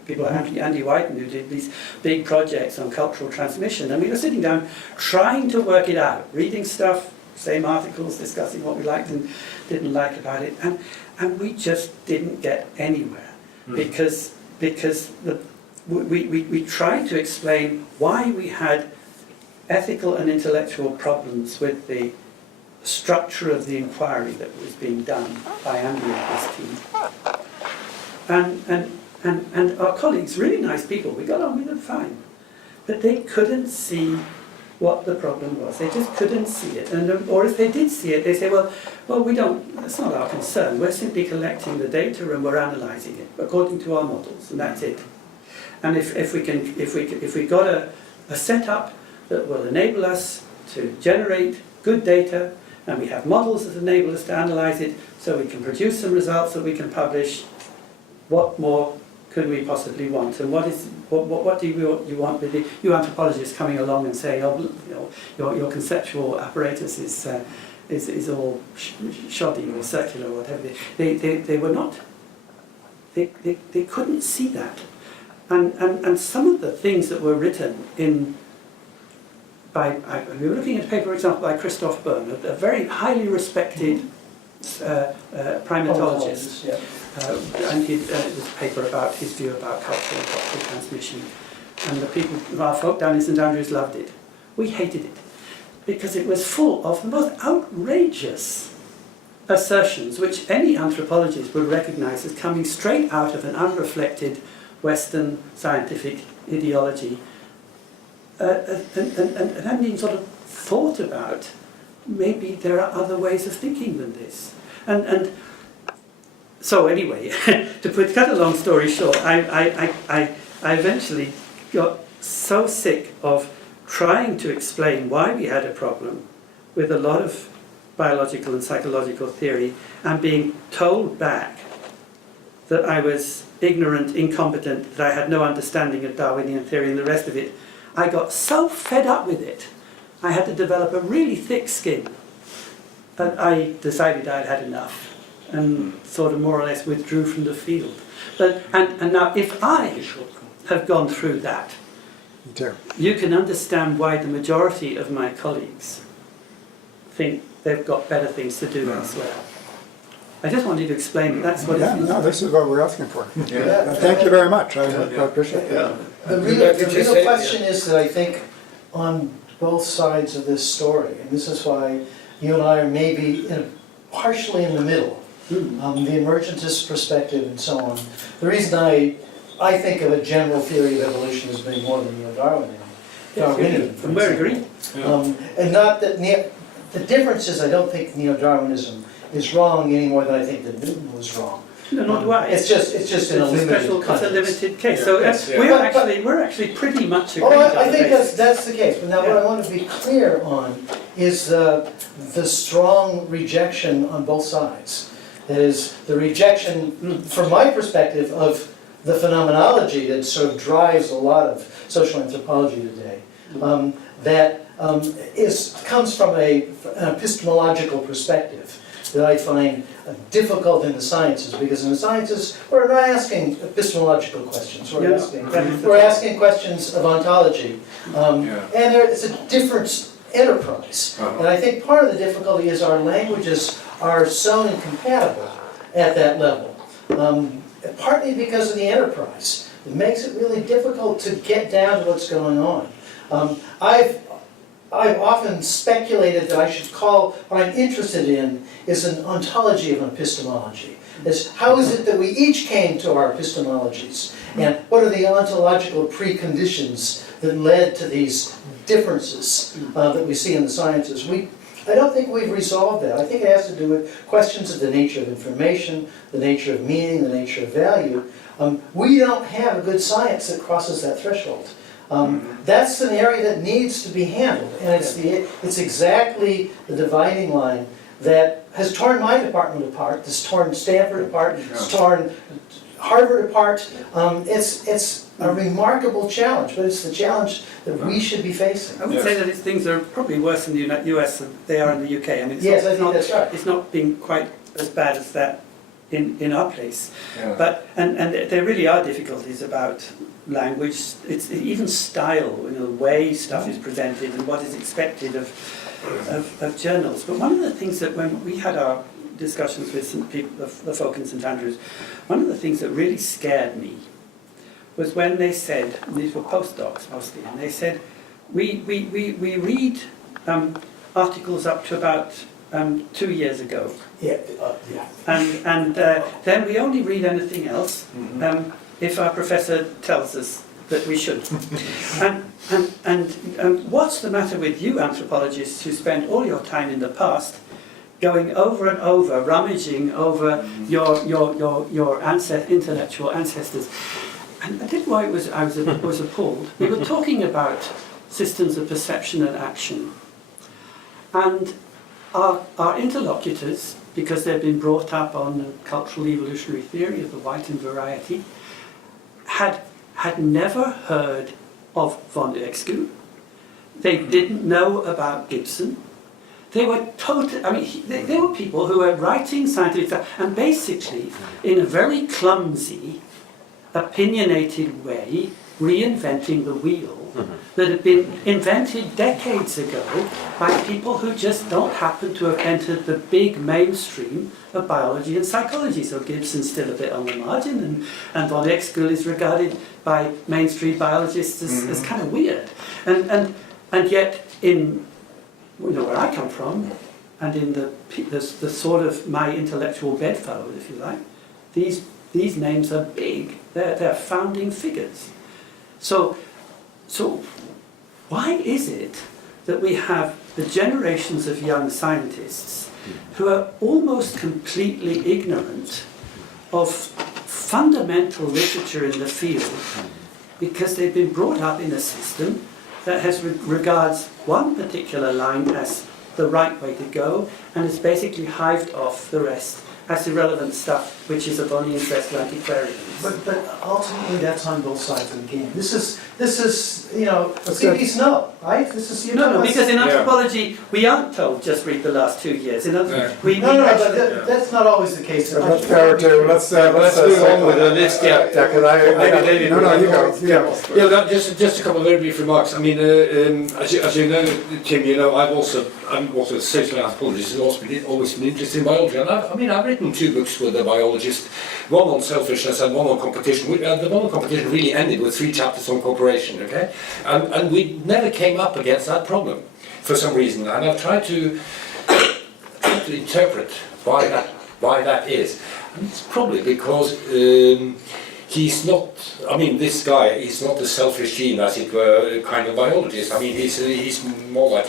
people like Andy Whiten, who did these big projects on cultural transmission. And we were sitting down trying to work it out, reading stuff, same articles, discussing what we liked and didn't like about it. And we just didn't get anywhere because we tried to explain why we had ethical and intellectual problems with the structure of the inquiry that was being done by Andy and his team. And our colleagues, really nice people, we got on with them fine. But they couldn't see what the problem was. They just couldn't see it. Or if they did see it, they say, well, we don't, that's not our concern. We're simply collecting the data and we're analysing it according to our models, and that's it. And if we got a setup that will enable us to generate good data, and we have models that enable us to analyse it, so we can produce some results that we can publish, what more could we possibly want? And what do you want with you anthropologists coming along and saying, oh, you know, your conceptual apparatus is all shoddy or circular or whatever? They were not. They couldn't see that. And some of the things that were written we were looking at a paper, for example, by Christoph Böhm, a very highly respected primatologist. Yeah. And he was a paper about his view about culture and cultural transmission. And the people, our folk down in St Andrews loved it. We hated it because it was full of the most outrageous assertions which any anthropologist would recognise as coming straight out of an unreflected Western scientific ideology. And hadn't even sort of thought about maybe there are other ways of thinking than this. And so anyway, to cut a long story short, I eventually got so sick of trying to explain why we had a problem with a lot of biological and psychological theory and being told back that I was ignorant, incompetent, that I had no understanding of Darwinian theory and the rest of it. I got so fed up with it, I had to develop a really thick skin. And I decided I'd had enough and sort of more or less withdrew from the field. And now if I have gone through that, you can understand why the majority of my colleagues think they've got better things to do elsewhere. I just wanted to explain that's what it is. No, this is what we're asking for. Yeah. Thank you very much. I appreciate it. Yeah. The real question is that I think on both sides of this story, and this is why you and I are maybe partially in the middle, the emergentist perspective and so on. The reason I think of a general theory of evolution as being more than Darwinian. And we're agreed. And not that the difference is I don't think neo-Darwinism is wrong any more than I think that Newton was wrong. No, not why. It's just in a limited context. It's a limited case. So we're actually pretty much agreed. Oh, I think that's the case. But now what I want to be clear on is the strong rejection on both sides. That is, the rejection, from my perspective, of the phenomenology that sort of drives a lot of social anthropology today. That comes from an epistemological perspective that I find difficult in the sciences, because in the sciences we're not asking epistemological questions. We're asking questions of ontology, and it's a difference. enterprise. And I think part of the difficulty is our languages are so incompatible at that level. Partly because of the enterprise. It makes it really difficult to get down to what's going on. I've often speculated that I should call, what I'm interested in is an ontology of epistemology. It's how is it that we each came to our epistemologies? And what are the ontological preconditions that led to these differences that we see in the sciences? I don't think we've resolved that. I think it has to do with questions of the nature of information, the nature of meaning, the nature of value. We don't have a good science that crosses that threshold. That's an area that needs to be handled, and it's exactly the dividing line that has torn my department apart, has torn Stanford apart, has torn Harvard apart. It's a remarkable challenge, but it's the challenge that we should be facing. I would say that these things are probably worse in the US than they are in the UK. I mean, Yes, I think that's right. It's not been quite as bad as that in our place. Yeah. But and there really are difficulties about language. It's even style, the way stuff is presented and what is expected of journals. But one of the things that when we had our discussions with some people, the folk in St Andrews, one of the things that really scared me was when they said, and these were postdocs mostly, and they said, we read articles up to about 2 years ago. Yeah, And then we only read anything else if our professor tells us that we should. and what's the matter with you anthropologists who spend all your time in the past going over and over, rummaging over your intellectual ancestors? And I didn't know why I was appalled. We were talking about systems of perception and action. And our interlocutors, because they've been brought up on the cultural evolutionary theory of the white and variety, had never heard of von Uexküll. They didn't know about Gibson. They were they were people who were writing scientific stuff and basically, in a very clumsy, opinionated way, reinventing the wheel that had been invented decades ago by people who just don't happen to have entered the big mainstream of biology and psychology. So Gibson's still a bit on the margin, and von Uexküll is regarded by mainstream biologists as kind of weird. And yet, in where I come from, and in the sort of my intellectual bedfellow, if you like, these names are big. They're founding figures. So why is it that we have the generations of young scientists who are almost completely ignorant of fundamental literature in the field because they've been brought up in a system that regards one particular line as the right way to go and has basically hived off the rest as irrelevant stuff, which is of only interest to antiquarians. But ultimately, that's on both sides of the game. This is CP's no, right? This is No, because in anthropology we aren't told just read the last 2 years. In other words, but that's not always the case. Let's move on with the list. Yeah. David. No, you go. Yeah, just a couple of very brief remarks. I mean, as you know, Tim, I'm also a social anthropologist who's always been interested in biology. And I've written 2 books with a biologist, one on selfishness and one on competition. The one on competition really ended with 3 chapters on cooperation, okay? And we never came up against that problem for some reason. And I've tried to interpret why that is. And it's probably because he's not, this guy is not a selfish gene, as it were, kind of biologist. He's more like,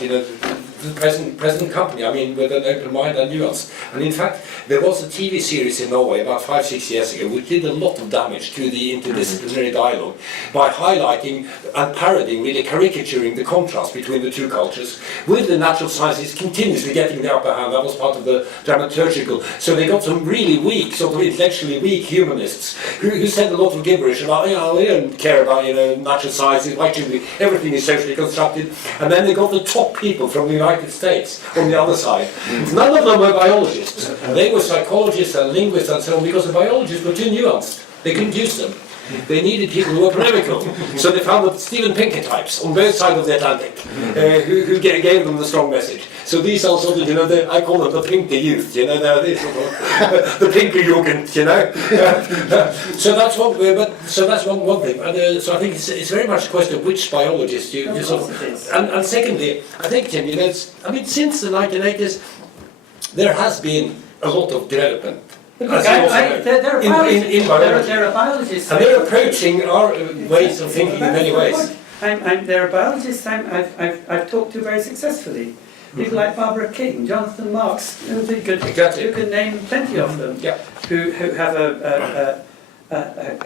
the present company, with an open mind and nuance. And in fact, there was a TV series in Norway about 5-6 years ago which did a lot of damage to the interdisciplinary dialogue by highlighting and parodying, really caricaturing the contrast between the 2 cultures, with the natural sciences continuously getting the upper hand. That was part of the dramaturgical. So they got some really weak, sort of intellectually weak humanists who said a lot of gibberish about, we don't care about, natural sciences, why should we, everything is socially constructed. And then they got the top people from the United States on the other side. None of them were biologists. They were psychologists and linguists and so on, because the biologists were too nuanced. They couldn't use them. They needed people who were polemical. So they found the Steven Pinker types on both sides of the Atlantic, who gave them the strong message. So these are sort of, I call them the Pinker youth, they're this sort of, the Pinker Jugend, So that's one, one thing. And, so I think it's very much a question of which biologist you sort of, and secondly, I think, Tim, since the 1980s, there has been a lot of development. There are biologists. And they're approaching our ways of thinking in many ways. There are biologists I've talked to very successfully. People like Barbara King, Jonathan Marks, you could name plenty of them, who have a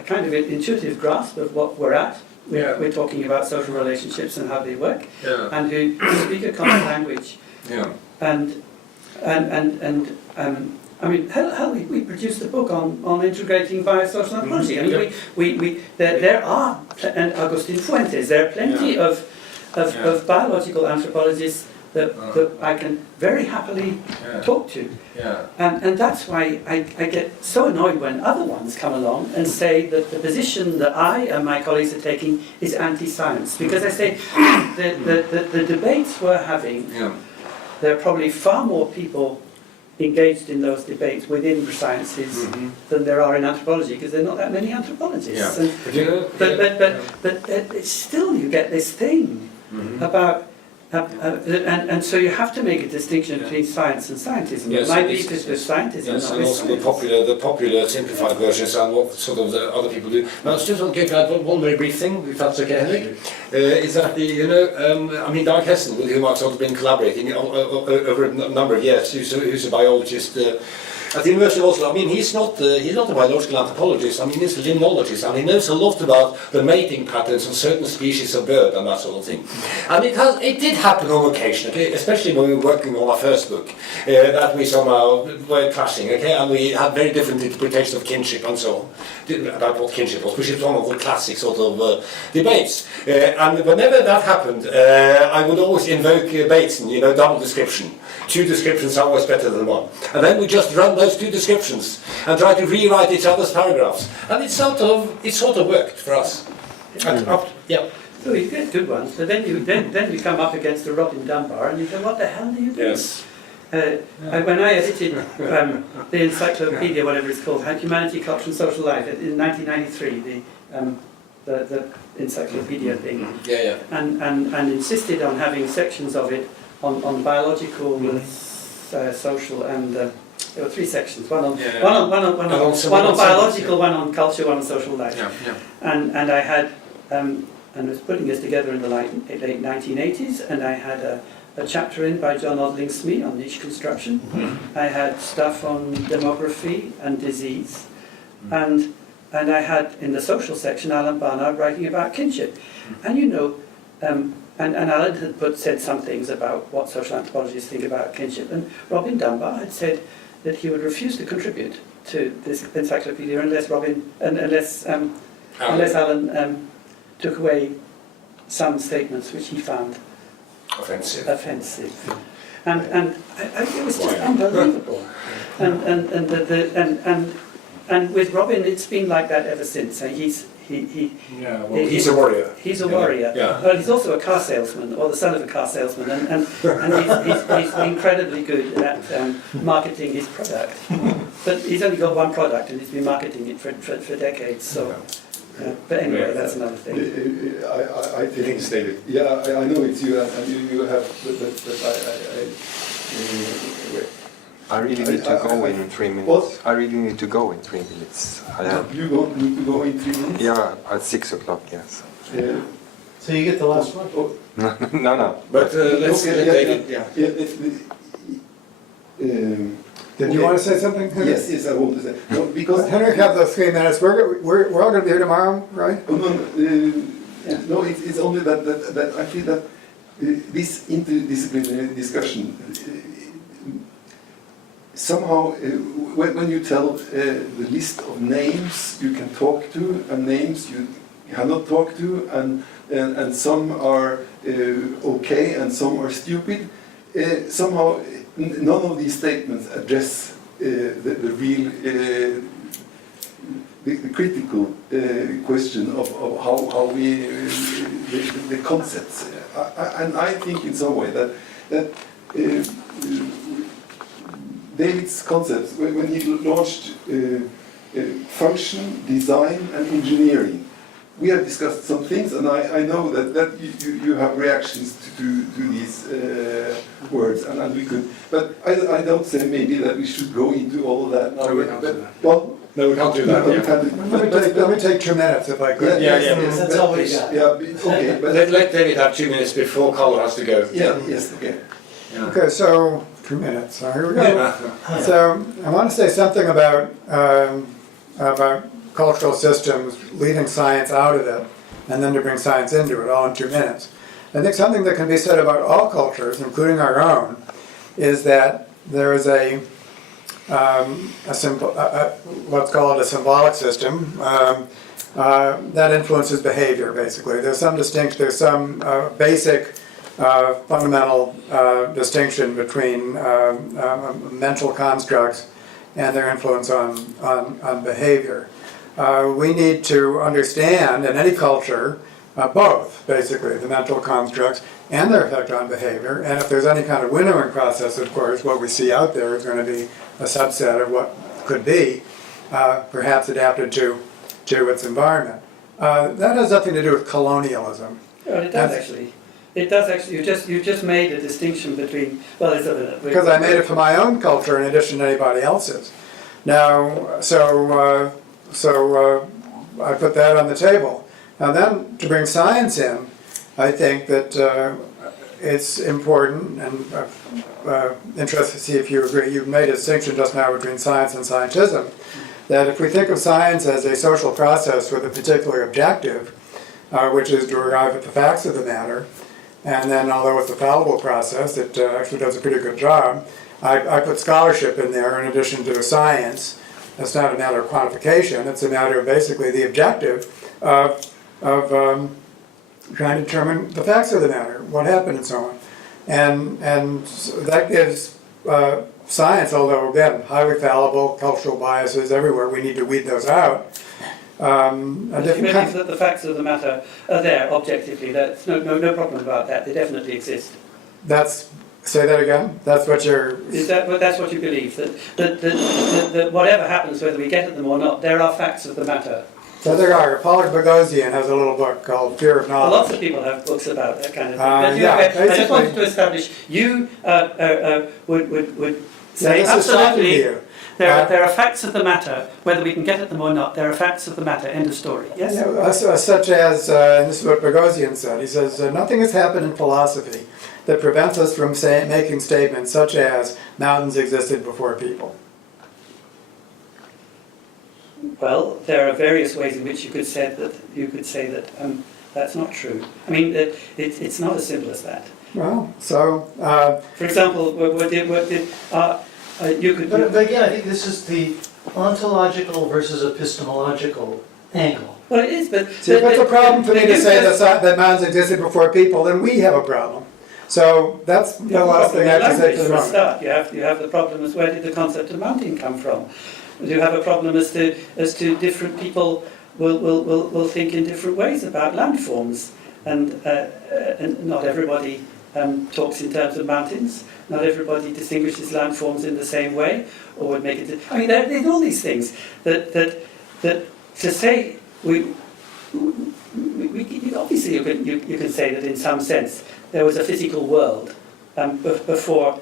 kind of intuitive grasp of what we're at. We're talking about social relationships and how they work, and who speak a common language. We produced a book on integrating biosocial anthropology. There are, and Agustin Fuentes, there are plenty of biological anthropologists that I can very happily talk to. And that's why I get so annoyed when other ones come along and say that the position that I and my colleagues are taking is anti-science. Because I say the debates we're having, there are probably far more people engaged in those debates within sciences than there are in anthropology, because there are not that many anthropologists. But still you get this thing about and so you have to make a distinction between science and scientism. Yes, my beef is with scientism, yes, not and with also science. the popular simplified versions and what sort of the other people do. Now, I just want to add one very brief thing, if that's okay, Henrik, is that Dag Hessen, with whom I've sort of been collaborating over a number of years, who's a biologist at the University of Oslo. He's not a biological anthropologist. He's a limnologist, and he knows a lot about the mating patterns of certain species of bird and that sort of thing. And it did happen on occasion, especially when we were working on our first book, that we somehow were clashing, and we had very different interpretations of kinship and so on, about what kinship was, which is one of the classic sort of debates. And whenever that happened, I would always invoke Bateson, double description. Two descriptions are always better than one. And then we just run those two descriptions and try to rewrite each other's paragraphs. And it sort of worked for us. So you get good ones, but then you come up against a Robin Dunbar and you go, what the hell do you do? Yes. When I edited the encyclopedia, whatever it's called, Humanity, Culture and Social Life, in 1993, the encyclopedia thing, and insisted on having sections of it on biological, social, and there were three sections: one on biological, one on culture, one on social life. And I had and was putting this together in the late 1980s, and I had a chapter in by John Odling Smee on niche construction. I had stuff on demography and disease, and I had in the social section Alan Barnard writing about kinship, and and Alan had said some things about what social anthropologists think about kinship, and Robin Dunbar had said that he would refuse to contribute to this encyclopedia unless Alan took away some statements which he found offensive. And it was just unbelievable. And with Robin, it's been like that ever since. He's a warrior. He's a warrior. Well, he's also a car salesman, or the son of a car salesman, and he's incredibly good at marketing his product. But he's only got one product, and he's been marketing it for decades. So, but anyway, that's another thing. I think David. Yeah, I know it's you, and you have, I really need to go in 3 minutes. What? I really need to go in 3 minutes. You need to go in 3 minutes? Yeah, at 6 o'clock, yes. So you get the last one? Oh. No. But let's get David. Did you want to say something, Henrik? Yes, I want to say. No, because Henrik have the 3 minutes. We're all going to be here tomorrow, right? No, it's only that I feel that this interdisciplinary discussion, somehow, when you tell the list of names you can talk to and names you cannot talk to, and some are okay and some are stupid, somehow none of these statements address the real the critical question of how we the concepts. And I think in some way that David's concepts, when he launched function, design, and engineering, we have discussed some things, and I know that you have reactions to these words, and we could. But I don't say maybe that we should go into all of that now. No, we can't do that. Well, No, we can't do that. no, we Yeah. can't do- Let me take 2 minutes if I could. Yeah. That's all we got. Yeah, okay, but Let David have 2 minutes before Carlo has to go. yeah, yes, okay. Okay, so 2 minutes, so here we go. So I want to say something about cultural systems, leaving science out of it, and then to bring science into it, all in 2 minutes. I think something that can be said about all cultures, including our own, is that there is let's call it a symbolic system that influences behavior. Basically, there's some basic fundamental distinction between mental constructs and their influence on behavior. We need to understand in any culture both, basically, the mental constructs and their effect on behavior. And if there's any kind of winnowing process, of course, what we see out there is going to be a subset of what could be perhaps adapted to its environment. That has nothing to do with colonialism. Well, it does actually. It does actually. You just made a distinction between. Well, it's because I made it for my own culture in addition to anybody else's. Now, so I put that on the table. Now then, to bring science in, I think that it's important, and interested to see if you agree. You made a distinction just now between science and scientism. That if we think of science as a social process with a particular objective, which is to arrive at the facts of the matter, and then although it's a fallible process, it actually does a pretty good job. I put scholarship in there in addition to science. It's not a matter of quantification, it's a matter of basically the objective of trying to determine the facts of the matter, what happened and so on. And that gives science, although again, highly fallible, cultural biases everywhere, we need to weed those out. That the facts of the matter are there objectively. That's no problem about that. They definitely exist. Say that again? That's what you're... That's what you believe, that whatever happens, whether we get at them or not, there are facts of the matter. So there are. Paul Boghossian has a little book called Fear of Knowledge. Lots of people have books about that kind of thing. Yeah, I just wanted to establish, you would say absolutely, there are facts of the matter, whether we can get at them or not, there are facts of the matter, end of story. Yes? Yeah, such as, and this is what Boghossian said, he says, nothing has happened in philosophy that prevents us from making statements such as mountains existed before people. Well, there are various ways in which you could say that that's not true. I mean, it's not as simple as that. Well, so... for example, you could... But again, I think this is the ontological versus epistemological angle. Well, it is, but... See, if it's a problem for me to say that mountains existed before people, then we have a problem. So that's the last thing I have to say to the moment. Start. You have the problem as where did the concept of mountain come from? You have a problem as to different people will think in different ways about landforms, and not everybody talks in terms of mountains. Not everybody distinguishes landforms in the same way, or would make it. I mean, there's all these things that to say we obviously you can say that in some sense there was a physical world before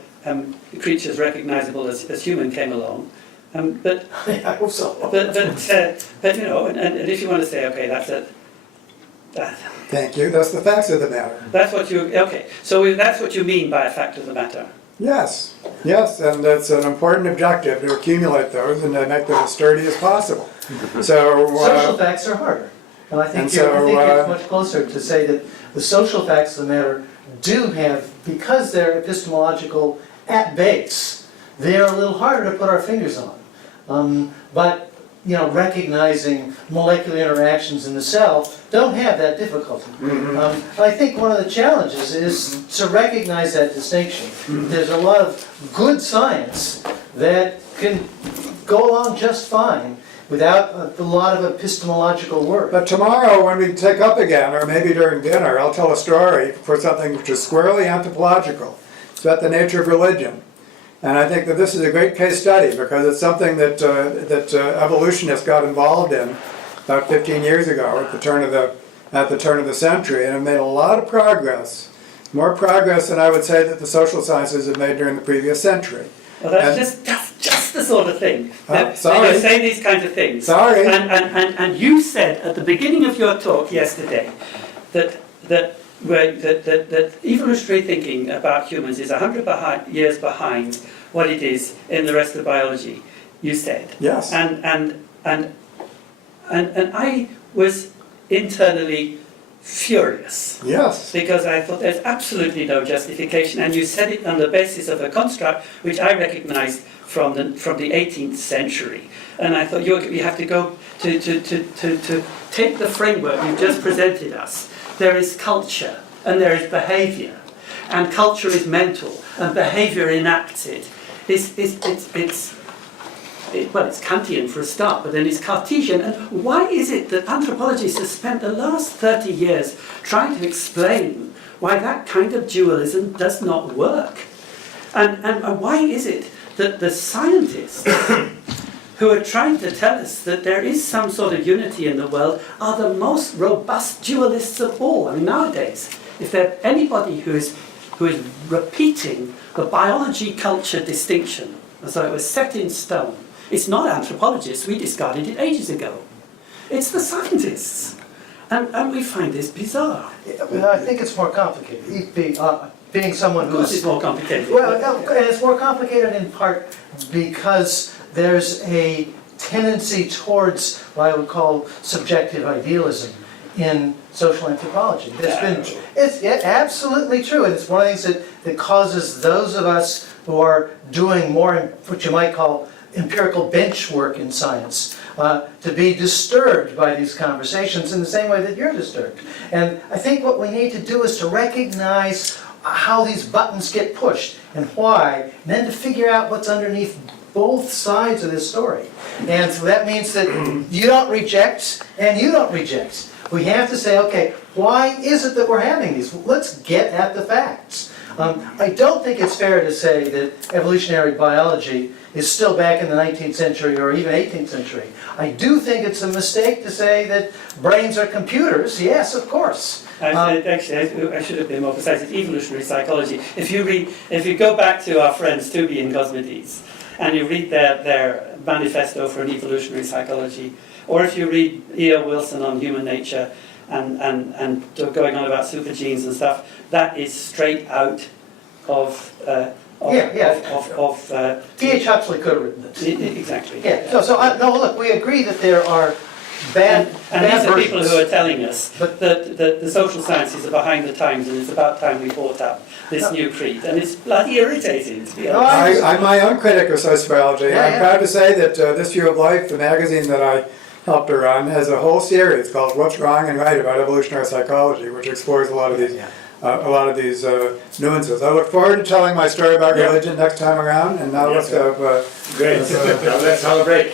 creatures recognizable as human came along. But I hope so. But you know, and if you want to say, okay, that's it. Thank you. That's the facts of the matter. That's what you okay. So that's what you mean by a fact of the matter. Yes, and it's an important objective to accumulate those and to make them as sturdy as possible. So social facts are harder, and I think you're much closer to say that the social facts of the matter do have, because they're epistemological at base, they're a little harder to put our fingers on. But you know, recognizing molecular interactions in the cell don't have that difficulty. I think one of the challenges is to recognize that distinction. There's a lot of good science that can go along just fine without a lot of epistemological work. But tomorrow, when we take up again, or maybe during dinner, I'll tell a story for something which is squarely anthropological. It's about the nature of religion. And I think that this is a great case study because it's something that evolutionists got involved in about 15 years ago at the turn of the century, and have made a lot of progress, more progress than I would say that the social sciences have made during the previous century. Well, that's just the sort of thing. That sorry. you say these kinds of things. Sorry. And you said at the beginning of your talk yesterday that evolutionary thinking about humans is 100 years behind what it is in the rest of biology. You said. Yes. And I was internally furious. Yes. Because I thought there's absolutely no justification, and you said it on the basis of a construct which I recognized from the 18th century. And I thought you have to go to take the framework you've just presented us. There is culture, and there is behavior, and culture is mental, and behavior enacted. It's Kantian for a start, but then it's Cartesian. And why is it that anthropologists have spent the last 30 years trying to explain why that kind of dualism does not work? And why is it that the scientists who are trying to tell us that there is some sort of unity in the world are the most robust dualists of all? I mean, nowadays, if there's anybody who is repeating the biology-culture distinction as though it was set in stone, it's not anthropologists, we discarded it ages ago. It's the scientists. And we find this bizarre. I think it's more complicated. Being someone Of course who's... it's more complicated. Well, no, and it's more complicated in part because there's a tendency towards what I would call subjective idealism in social anthropology. It's absolutely true, and it's one of the things that causes those of us who are doing more what you might call empirical bench work in science to be disturbed by these conversations in the same way that you're disturbed. And I think what we need to do is to recognize how these buttons get pushed and why, and then to figure out what's underneath both sides of this story. And so that means that you don't reject and you don't reject. We have to say, okay, why is it that we're having these? Let's get at the facts. I don't think it's fair to say that evolutionary biology is still back in the 19th century or even 18th century. I do think it's a mistake to say that brains are computers. Yes, of course. Actually, I should have been more precise. It's evolutionary psychology. If you go back to our friends Tooby and Cosmides, and you read their manifesto for an evolutionary psychology, or if you read E.O. Wilson on human nature, and going on about supergenes and stuff, that is straight out of T.H. Huxley could have written it. Exactly. Yeah. No, look, we agree that there are bad and these are versions. people who are telling us that the social sciences are behind the times, and it's about time we brought up this new creed, and it's bloody irritating, to be honest. I'm my own critic of sociology. Yeah, I'm proud to say that This View of Life, the magazine that I helped to run, has a whole series called "What's Wrong and Right About Evolutionary Psychology," which explores a lot of these nuances. I look forward to telling my story about religion next time around. And now let's go. Great. Now let's have a break.